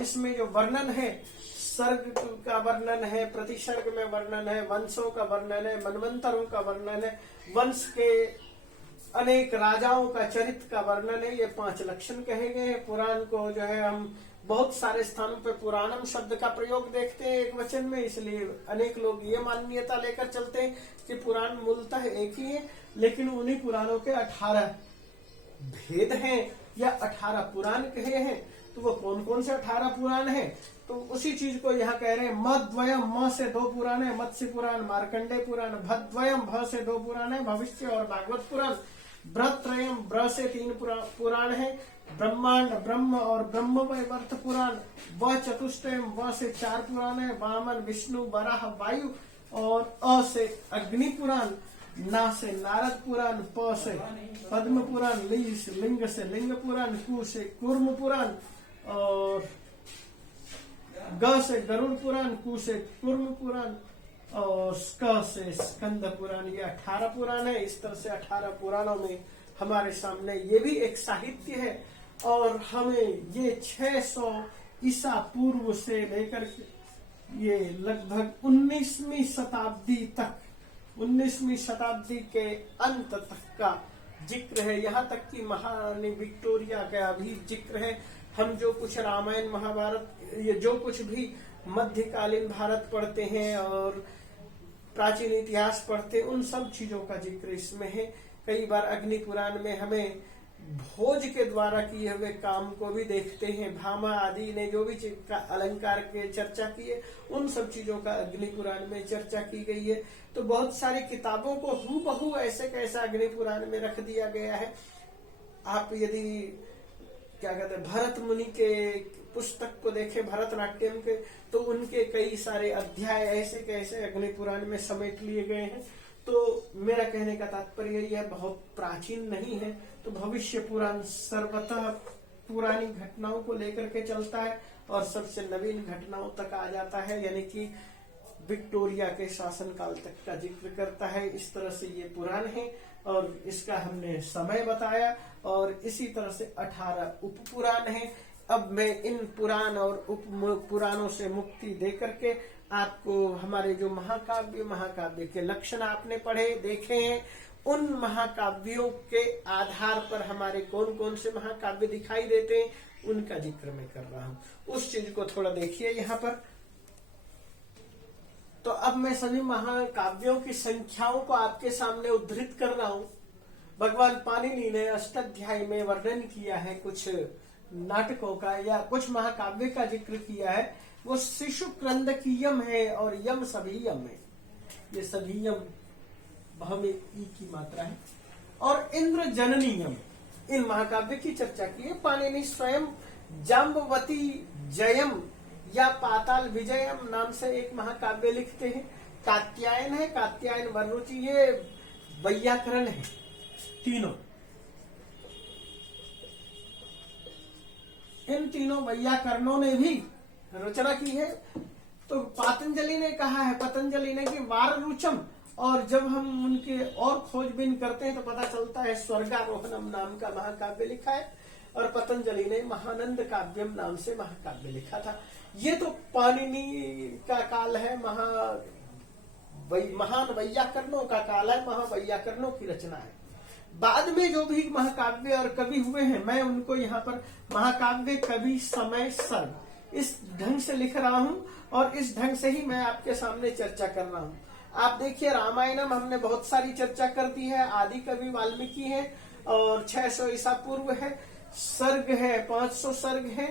इसमें जो वर्णन है, सर्ग का वर्णन है, प्रतिसर्ग में वर्णन है, वंशों का वर्णन है, मनवंतरों का वर्णन है, वंश के अनेक राजाओं का चरित्र का वर्णन है। ये 5 लक्षण कहे गए हैं। पुराण को जो है हम बहुत सारे स्थानों पे पुराणम शब्द का प्रयोग देखते हैं एक वचन में, इसलिए अनेक लोग ये मान्यता लेकर चलते हैं कि पुराण मूलतः एक ही है, लेकिन उन्हीं पुराणों के 18 भेद हैं या 18 पुराण कहे हैं। तो वो कौन कौन से 18 पुराण हैं, तो उसी चीज को यहाँ कह रहे हैं। मद्वयम, म से 2 पुराण है, मत्स्य पुराण, मार्कंडेय पुराण। भद्वयम, भ से 2 पुराण है, भविष्य और भागवत पुराण। ब्रत्रयम, ब्र से 3 पुराण है, ब्रह्मांड, ब्रह्म और ब्रह्मवैवर्त पुराण। व चतुष्टयम, व से 4 पुराण है, वामन, विष्णु, वराह, वायु और अ से अग्नि पुराण। ना से नारद पुराण, प से पद्म पुराण, लिंग से लिंग पुराण, कु से कूर्म पुराण और ग से गरुड़ पुराण, कु से कूर्म पुराण और क से स्कंद पुराण। ये 18 पुराण है। इस तरह से 18 पुराणों में हमारे सामने ये भी एक साहित्य है और हमें ये 600 ईसा पूर्व से लेकर ये लगभग 19वीं शताब्दी तक, 19वीं शताब्दी के अंत तक का जिक्र है। यहाँ तक कि महारानी विक्टोरिया का भी जिक्र है। हम जो कुछ रामायण महाभारत, ये जो कुछ भी मध्यकालीन भारत पढ़ते हैं और प्राचीन इतिहास पढ़ते हैं, उन सब चीजों का जिक्र इसमें है। कई बार अग्नि पुराण में हमें भोज के द्वारा किए हुए काम को भी देखते हैं। भामा आदि ने जो भी अलंकार के चर्चा की है, उन सब चीजों का अग्नि पुराण में चर्चा की गई है। तो बहुत सारी किताबों को हूबहू ऐसे कैसा अग्नि पुराण में रख दिया गया है। आप यदि क्या कहते हैं भरत मुनि के पुस्तक को देखें, भरतनाट्यम के, तो उनके कई सारे अध्याय ऐसे कैसे अग्नि पुराण में समेट लिए गए हैं। तो मेरा कहने का तात्पर्य यह बहुत प्राचीन नहीं है। तो भविष्य पुराण सर्वतः पुरानी घटनाओं को लेकर के चलता है और सबसे नवीन घटनाओं तक आ जाता है, यानी कि विक्टोरिया के शासनकाल तक का जिक्र करता है। इस तरह से ये पुराण है और इसका हमने समय बताया और इसी तरह से 18 उप पुराण है। अब मैं इन पुराण और उप पुराणों से मुक्ति दे करके आपको हमारे जो महाकाव्य के लक्षण आपने पढ़े देखे हैं, उन महाकाव्यों के आधार पर हमारे कौन कौन से महाकाव्य दिखाई देते हैं, उनका जिक्र मैं कर रहा हूँ। उस चीज को थोड़ा देखिए यहाँ पर। तो अब मैं सभी महाकाव्यों की संख्याओं को आपके सामने उद्धृत कर रहा हूँ। भगवान पाणिनि ने अष्टाध्यायी में वर्णन किया है, कुछ नाटकों का या कुछ महाकाव्य का जिक्र किया है। वो शिशु क्रंद की यम है और यम सभी यम है। ये सभी यम भाव में ई की मात्रा है और इंद्र जननी यम। इन महाकाव्य की चर्चा की है। पाणिनि स्वयं जाम्बवती जयम या पाताल विजयम नाम से एक महाकाव्य लिखते हैं। कात्यायन है, कात्यायन वररुचि, ये वैयाकरण है तीनों। इन तीनों वैयाकरणों ने भी रचना की है। तो पतंजलि ने कहा है, पतंजलि ने कि वार रुचम, और जब हम उनके और खोजबीन करते हैं तो पता चलता है स्वर्गारोहणम नाम का महाकाव्य लिखा है और पतंजलि ने महानंद काव्यम नाम से महाकाव्य लिखा था। ये तो पाणिनि का काल है, महान वैयाकरणों का काल है, महावैयाकरणों की रचना है। बाद में जो भी महाकाव्य और कवि हुए हैं, मैं उनको यहाँ पर महाकाव्य, कवि, समय, सर्ग इस ढंग से लिख रहा हूँ और इस ढंग से ही मैं आपके सामने चर्चा कर रहा हूँ। आप देखिए, रामायणम हमने बहुत सारी चर्चा कर दी है। आदि कवि वाल्मीकि है और 600 ईसा पूर्व है। सर्ग है, 500 सर्ग है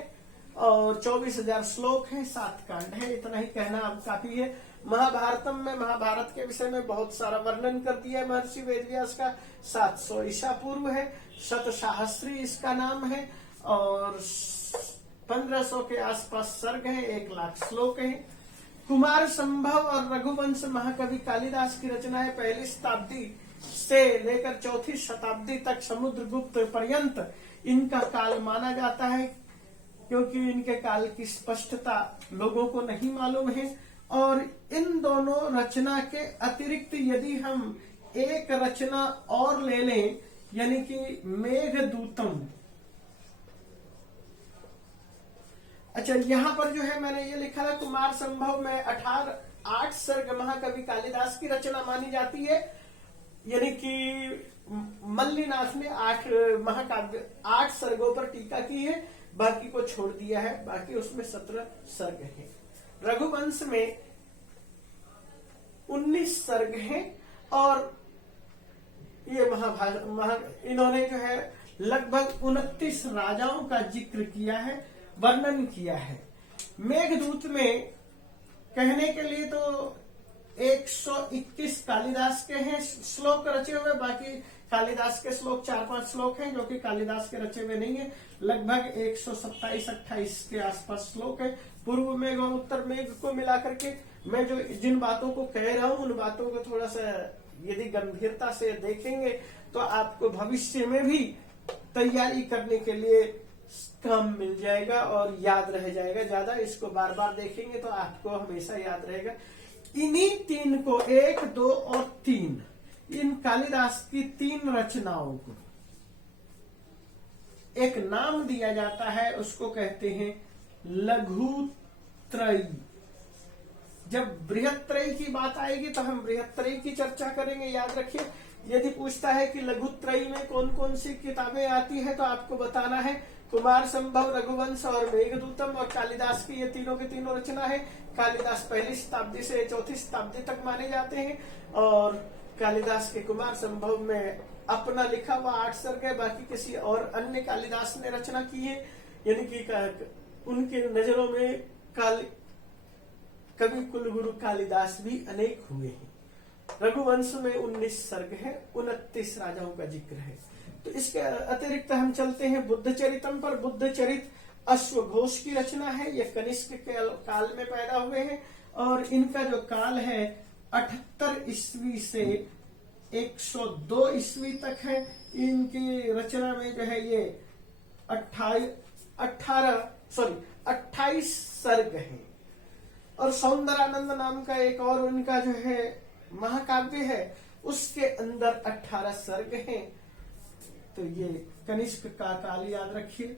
और 24,000 श्लोक है, 7 कांड है। इतना ही कहना अब काफी है। महाभारतम में महाभारत के विषय में बहुत सारा वर्णन कर दिया है महर्षि वेदव्यास का। 700 ईसा पूर्व है। शतसाहस्री इसका नाम है और 1500 के आसपास सर्ग है, 1,00,000 श्लोक है। कुमार संभव और रघुवंश महाकवि कालिदास की रचना है। 1ली शताब्दी से लेकर 4थी शताब्दी तक समुद्रगुप्त पर्यंत इनका काल माना जाता है, क्योंकि इनके काल की स्पष्टता लोगों को नहीं मालूम है। और इन दोनों रचना के अतिरिक्त यदि हम एक रचना और ले लें, यानी कि मेघदूतम, अच्छा, यहाँ पर जो है मैंने ये लिखा था, कुमार संभव में 8 सर्ग महाकवि कालिदास की रचना मानी जाती है। यानी कि मल्लिनाथ ने 8 महाकाव्य 8 सर्गों पर टीका की है, बाकी को छोड़ दिया है, बाकी उसमें 17 सर्ग हैं। रघुवंश में 19 सर्ग हैं और ये इन्होंने जो है लगभग 29 राजाओं का जिक्र किया है, वर्णन किया है। मेघदूत में कहने के लिए तो 121 कालिदास के हैं श्लोक रचे हुए, बाकी कालिदास के श्लोक 4-5 श्लोक हैं जो कि कालिदास के रचे हुए नहीं है। लगभग 127-28 के आसपास श्लोक है। पूर्व मेघ और उत्तर मेघ को मिलाकर के मैं जो जिन बातों को कह रहा हूं, उन बातों को थोड़ा सा यदि गंभीरता से देखेंगे तो आपको भविष्य में भी तैयारी करने के लिए काम मिल जाएगा और याद रह जाएगा। ज्यादा इसको बार बार देखेंगे तो आपको हमेशा याद रहेगा। इन्हीं 3 को 1, 2 और 3 इन कालिदास की 3 रचनाओं को एक नाम दिया जाता है, उसको कहते हैं लघुत्रयी। जब बृहत्त्रयी की बात आएगी तो हम बृहत्त्रयी की चर्चा करेंगे, याद रखिए। यदि पूछता है कि लघुत्रयी में कौन कौन सी किताबें आती है तो आपको बताना है कुमार संभव, रघुवंश और मेघदूतम, और कालिदास की ये तीनों की तीनों रचना है। कालिदास 1ली शताब्दी से 4थी शताब्दी तक माने जाते हैं और कालिदास के कुमार संभव में अपना लिखा हुआ 8 सर्ग है, बाकी किसी और अन्य कालिदास ने रचना की है। यानी कि उनके नजरों में कवि कुलगुरु कालिदास भी अनेक हुए हैं। रघुवंश में 19 सर्ग है, 29 राजाओं का जिक्र है। तो इसके अतिरिक्त हम चलते हैं बुद्ध चरितम पर। बुद्ध चरित अश्वघोष की रचना है। ये कनिष्क के काल में पैदा हुए हैं और इनका जो काल है 78 ईस्वी से 102 ईस्वी तक है। इनकी रचना में जो है ये 28 सर्ग हैं। और सौंदरानंद नाम का एक और उनका जो है महाकाव्य है, उसके अंदर 18 सर्ग हैं। तो ये कनिष्क का काल याद रखिए।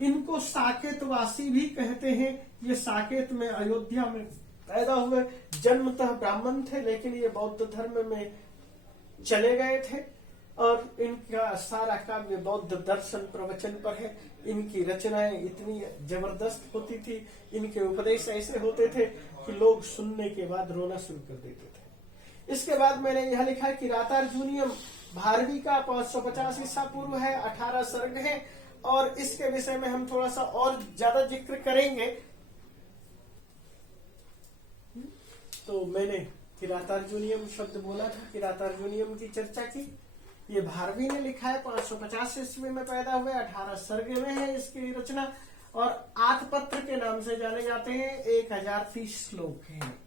इनको साकेतवासी भी कहते हैं। ये साकेत में अयोध्या में पैदा हुए, जन्मतः ब्राह्मण थे लेकिन ये बौद्ध धर्म में चले गए थे और इनका सारा काव्य बौद्ध दर्शन प्रवचन पर है। इनकी रचनाएं इतनी जबरदस्त होती थी, इनके उपदेश ऐसे होते थे कि लोग सुनने के बाद रोना शुरू कर देते थे। इसके बाद मैंने यह लिखा है कि किरातार्जुनीयम भारवी का 550 ईसा पूर्व है, 18 सर्ग है और इसके विषय में हम थोड़ा सा और ज्यादा जिक्र करेंगे। तो मैंने किरातार्जुनीयम शब्द बोला था, किरातार्जुनीयम की चर्चा की। ये भारवी ने लिखा है, 550 ईस्वी में पैदा हुए, 18 सर्ग में है इसकी रचना और आतपत्र के नाम से जाने जाते हैं। 1030 श्लोक हैं।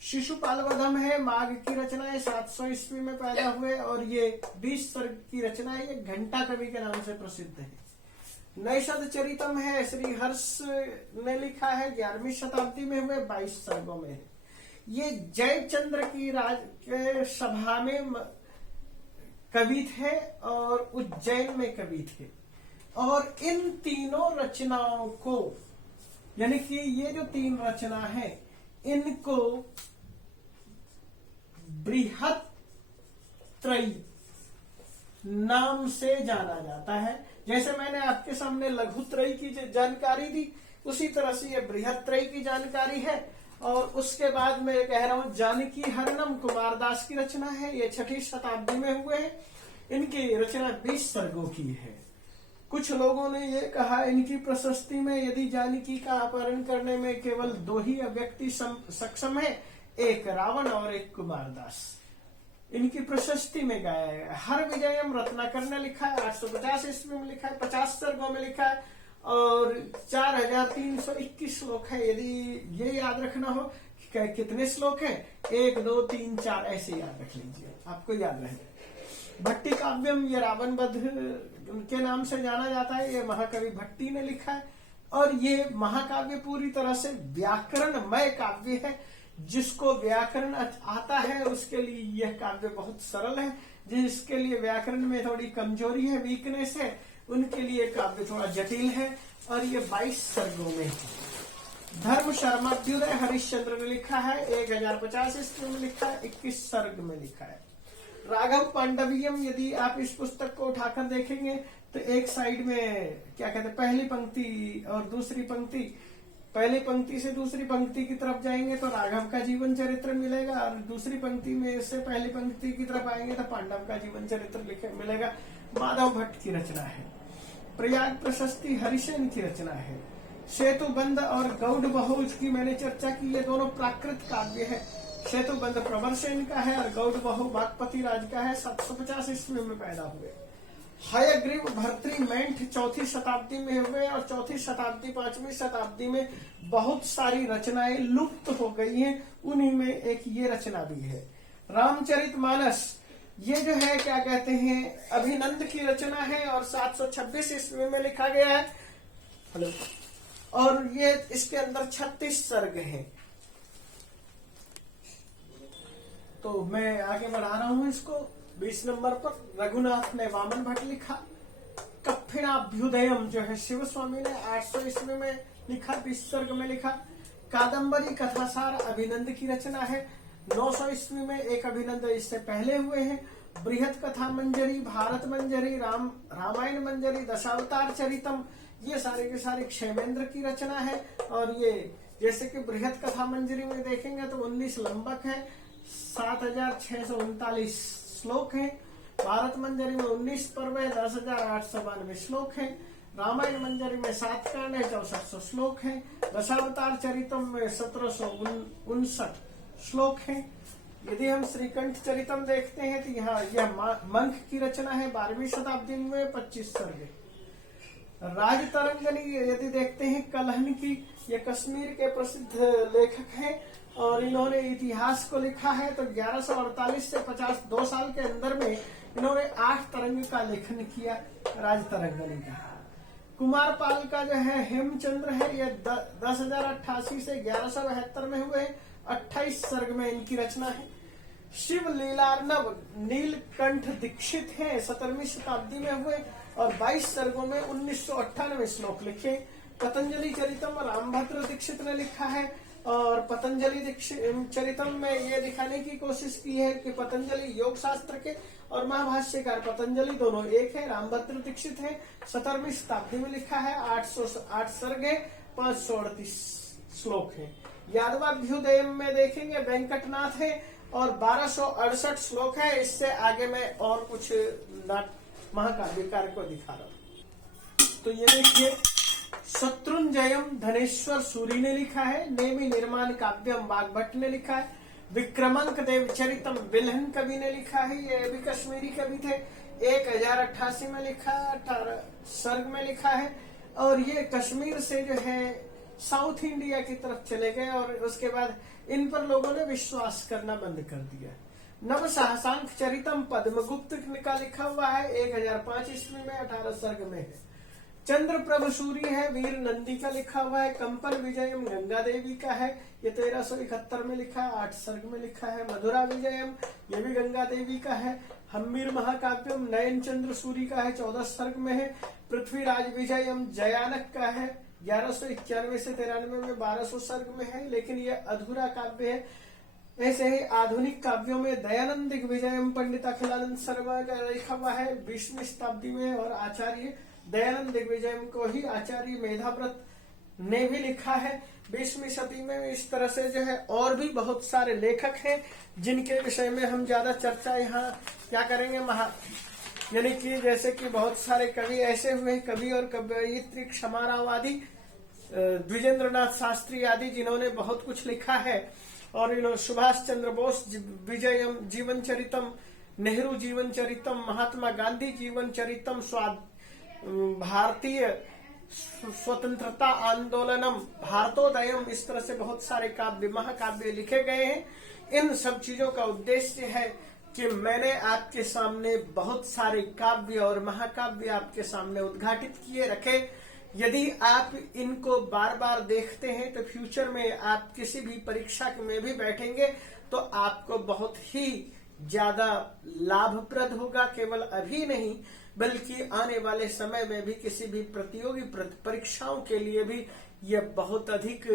शिशुपाल वधम है, माघ की रचना है, 700 ईस्वी में पैदा हुए और ये 20 सर्ग की रचना है। ये घंटा कवि के नाम से प्रसिद्ध है। नैषद चरितम है, श्री हर्ष ने लिखा है, 11वीं शताब्दी में हुए, 22 सर्गों में है। ये जयचंद्र की के सभा में कवि थे और उज्जैन में कवि थे। और इन तीनों रचनाओं को, यानी कि ये जो 3 रचना है, इनको बृहत्त्रयी नाम से जाना जाता है। जैसे मैंने आपके सामने लघुत्रयी की जानकारी दी, उसी तरह से ये बृहत्त्रयी की जानकारी है। और उसके बाद मैं कह रहा हूं जानकी हरणम कुमारदास की रचना है। ये 6ठी शताब्दी में हुए हैं। इनकी रचना 20 सर्गों की है। कुछ लोगों ने ये कहा इनकी प्रशस्ति में, यदि जानकी का अपहरण करने में केवल 2 ही व्यक्ति सक्षम है, एक रावण और एक कुमारदास। इनकी प्रशस्ति में गाया गया। हर विजयम रत्नाकर ने लिखा है, 850 ईस्वी में लिखा है, 50 सर्गों में लिखा है और 4321 श्लोक है। यदि ये याद रखना हो कि कितने श्लोक हैं, 1, 2, 3, 4 ऐसे याद रख लीजिए, आपको याद रहेगा। भट्टी काव्यम, ये रावण वध के नाम से जाना जाता है। ये महाकवि भट्टी ने लिखा है और ये महाकाव्य पूरी तरह से व्याकरणमय काव्य है। जिसको व्याकरण आता है उसके लिए यह काव्य बहुत सरल है। जिसके लिए व्याकरण में थोड़ी कमजोरी है, वीकनेस है, उनके लिए काव्य थोड़ा जटिल है। और ये 22 सर्गों में है। धर्म शर्माभ्युदय हरिश्चंद्र ने लिखा है 1050 ईस्वी में लिखा है, 21 सर्ग में लिखा है। राघव पांडवियम, यदि आप इस पुस्तक को उठाकर देखेंगे तो एक साइड में क्या कहते हैं, पहली पंक्ति और दूसरी पंक्ति, पहली पंक्ति से दूसरी पंक्ति की तरफ जाएंगे तो राघव का जीवन चरित्र मिलेगा, और दूसरी पंक्ति में से पहली पंक्ति की तरफ आएंगे तो पांडव का जीवन चरित्र मिलेगा। माधव भट्ट की रचना है। प्रयाग प्रशस्ति हरिसेन की रचना है। सेतुबंध और गौड़ बहुज की मैंने चर्चा की, ये दोनों प्राकृत काव्य है। सेतुबंध प्रवर सेन का है और गौड़ बहु बागपति राज का है, 750 ईस्वी में पैदा हुए। हयग्रीव भर्तृमेंठ 4वीं शताब्दी में हुए, और 4वीं शताब्दी 5वीं शताब्दी में बहुत सारी रचनाएं लुप्त हो गई हैं, उन्हीं में एक ये रचना भी है। रामचरितमानस, ये जो है क्या कहते हैं, अभिनंद की रचना है और 726 ईस्वी में लिखा गया है। हेलो, और ये इसके अंदर 36 सर्ग हैं। तो मैं आगे बढ़ा रहा हूं इसको। 20 नंबर पर रघुनाथ ने वामन भट्ट लिखा। कप्पिणाभ्युदयम जो है शिव स्वामी ने 800 ईस्वी में लिखा, 20 सर्ग में लिखा। कादम्बरी कथासार अभिनंद की रचना है, 900 ईस्वी में एक अभिनंद इससे पहले हुए हैं। बृहत कथा मंजरी, भारत मंजरी, रामायण मंजरी, दशावतार चरितम, ये सारे के सारे क्षेमेंद्र की रचना है। और ये जैसे कि बृहत कथा मंजरी में देखेंगे तो 19 लंबक है, 7639 श्लोक है। भारत मंजरी में 19 पर्व है, 10,892 श्लोक है। रामायण मंजरी में 7 कांड है, 6400 श्लोक है। दशावतार चरितम में 1759 श्लोक है। यदि हम श्रीकंठ चरितम देखते हैं तो यहाँ यह मंख की रचना है, 12वीं शताब्दी में 25 सर्ग है। राजतरंगनी यदि देखते हैं कलहन की, ये कश्मीर के प्रसिद्ध लेखक हैं और इन्होंने इतिहास को लिखा है। तो 1148 से 52 साल के अंदर में इन्होंने 8 तरंग का लेखन किया राजतरंगनी का। कुमारपाल का जो है हेमचंद्र है, ये 10,088 से 1172 में हुए, 28 सर्ग में इनकी रचना है। शिव लीलार्णव नीलकंठ दीक्षित है, 17वीं शताब्दी में हुए और 22 सर्गों में 1998 श्लोक लिखे। पतंजलि चरितम रामभद्र दीक्षित ने लिखा है, और पतंजलि चरितम में ये दिखाने की कोशिश की है कि पतंजलि योग शास्त्र के और महाभाष्यकार पतंजलि दोनों एक है। रामभद्र दीक्षित है, 17वीं शताब्दी में लिखा है, 808 सर्ग है, 538 श्लोक है। यादवाभ्युदय में देखेंगे वेंकटनाथ है और 1268 श्लोक है। इससे आगे मैं और कुछ महाकाव्यकार को दिखा रहा हूँ। तो ये देखिए, शत्रुंजयम धनेश्वर सूरी ने लिखा है। नेमि निर्माण काव्यम वाग्भट ने लिखा है। विक्रमांक देव चरितम बिल्हन कवि ने लिखा है, ये भी कश्मीरी कवि थे, 1088 में लिखा, 18 सर्ग में लिखा है। और ये कश्मीर से जो है साउथ इंडिया की तरफ चले गए और उसके बाद इन पर लोगों ने विश्वास करना बंद कर दिया। नव सहसांक चरितम पद्मगुप्त का लिखा हुआ है, 1005 ईस्वी में, 18 सर्ग में है। चंद्र प्रभु सूरी है, वीर नंदी का लिखा हुआ है। कंपल विजयम गंगा देवी का है, ये 1371 में लिखा है, 8 सर्ग में लिखा है। मधुरा विजयम, ये भी गंगा देवी का है। हम्मीर महाकाव्यम नयन चंद्र सूरी का है, 14 सर्ग में है। पृथ्वीराज विजयम जयानक का है, 1191 से 93 में, 1200 सर्ग में है, लेकिन ये अधूरा काव्य है। ऐसे ही आधुनिक काव्यों में दयानंद दिग्विजयम पंडित अखिलानंद शर्मा का लिखा हुआ है, 20वीं शताब्दी में, और आचार्य दयानंद दिग्विजयम को ही आचार्य मेधाव्रत ने भी लिखा है 20वीं सदी में। इस तरह से जो है और भी बहुत सारे लेखक हैं जिनके विषय में हम ज्यादा चर्चा यहाँ क्या करेंगे, यानी कि जैसे कि बहुत सारे कवि ऐसे हुए, कवि और कवयित्री क्षमारावादी, द्विजेंद्रनाथ शास्त्री आदि, जिन्होंने बहुत कुछ लिखा है। और इन्होंने सुभाष चंद्र बोस विजयम जीवन चरितम, नेहरू जीवन चरितम, महात्मा गांधी जीवन चरितम, भारतीय स्वतंत्रता आंदोलनम, भारतोदयम, इस तरह से बहुत सारे काव्य महाकाव्य लिखे गए हैं। इन सब चीजों का उद्देश्य है कि मैंने आपके सामने बहुत सारे काव्य और महाकाव्य आपके सामने उद्घाटित किए रखे। यदि आप इनको बार बार देखते हैं तो फ्यूचर में आप किसी भी परीक्षा में भी बैठेंगे तो आपको बहुत ही ज्यादा लाभप्रद होगा। केवल अभी नहीं बल्कि आने वाले समय में भी किसी भी प्रतियोगी परीक्षाओं के लिए भी यह बहुत अधिक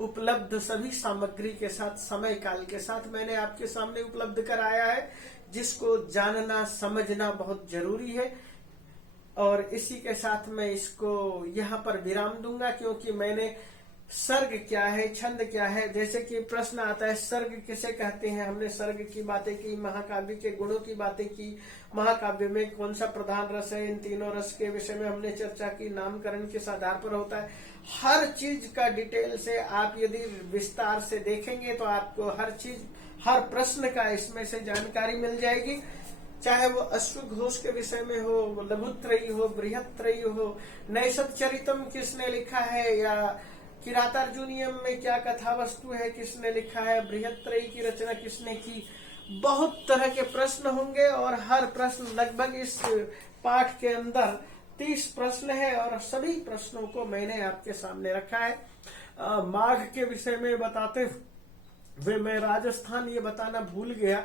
उपलब्ध सभी सामग्री के साथ, समय काल के साथ मैंने आपके सामने उपलब्ध कराया है, जिसको जानना समझना बहुत जरूरी है। और इसी के साथ मैं इसको यहाँ पर विराम दूंगा, क्योंकि मैंने सर्ग क्या है, छंद क्या है, जैसे कि प्रश्न आता है सर्ग किसे कहते हैं, हमने सर्ग की बातें की, महाकाव्य के गुणों की बातें की, महाकाव्य में कौन सा प्रधान रस है, इन तीनों रस के विषय में हमने चर्चा की, नामकरण किस आधार पर होता है। हर चीज का डिटेल से आप यदि विस्तार से देखेंगे तो आपको हर चीज, हर प्रश्न का इसमें से जानकारी मिल जाएगी। चाहे वो अश्वघोष के विषय में हो, लघुत्रयी हो, बृहत्त्रयी हो, नैषध चरितम किसने लिखा है, या किरातार्जुनीयम में क्या कथा वस्तु है किसने लिखा है, बृहत्त्रयी की रचना किसने की, बहुत तरह के प्रश्न होंगे। और हर प्रश्न लगभग इस पाठ के अंदर 30 प्रश्न है, और सभी प्रश्नों को मैंने आपके सामने रखा है। माघ के विषय में बताते हुए मैं राजस्थान ये बताना भूल गया,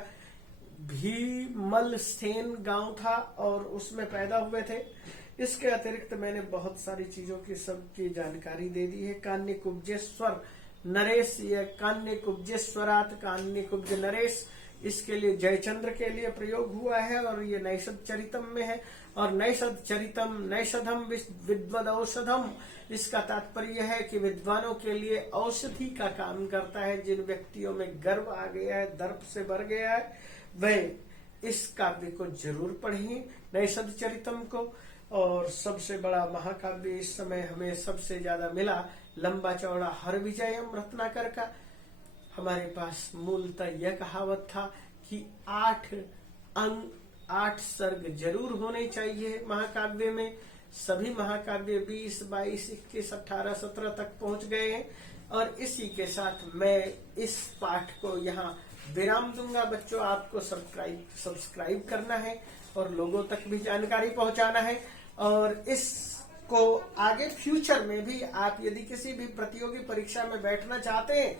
भीमलस्थेन गांव था और उसमें पैदा हुए थे। इसके अतिरिक्त मैंने बहुत सारी चीजों की सबकी जानकारी दे दी है। कान्य कुब्जेश्वर नरेश, ये कान्य कुब्जेश्वरात कान्य कुब्ज नरेश, इसके लिए जयचंद्र के लिए प्रयोग हुआ है, और ये नैषध चरितम में है। और नैषध चरितम नैषधम विद्वद औषधम, इसका तात्पर्य है कि विद्वानों के लिए औषधि का काम करता है। जिन व्यक्तियों में गर्व आ गया है, दर्प से भर गया है, वह इस काव्य को जरूर पढ़िए, नैषध चरितम को। और सबसे बड़ा महाकाव्य इस समय हमें सबसे ज्यादा मिला लंबा चौड़ा हरविजयम रत्नाकर का। हमारे पास मूलतः यह कहावत था कि 8 अंग 8 सर्ग जरूर होने चाहिए महाकाव्य में। सभी महाकाव्य 20, 22, 21, 18, 17 तक पहुंच गए हैं। और इसी के साथ मैं इस पाठ को यहाँ विराम दूंगा। बच्चों, आपको सब्सक्राइब करना है और लोगों तक भी जानकारी पहुंचाना है। और इसको आगे फ्यूचर में भी आप यदि किसी भी प्रतियोगी परीक्षा में बैठना चाहते हैं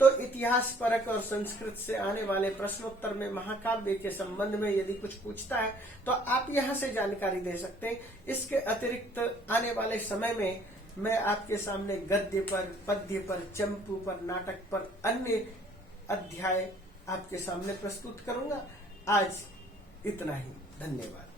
तो इतिहास परक और संस्कृत से आने वाले प्रश्नोत्तर में महाकाव्य के संबंध में यदि कुछ पूछता है तो आप यहाँ से जानकारी दे सकते हैं। इसके अतिरिक्त आने वाले समय में मैं आपके सामने गद्य पर, पद्य पर, चंपू पर, नाटक पर अन्य अध्याय आपके सामने प्रस्तुत करूंगा। आज इतना ही, धन्यवाद।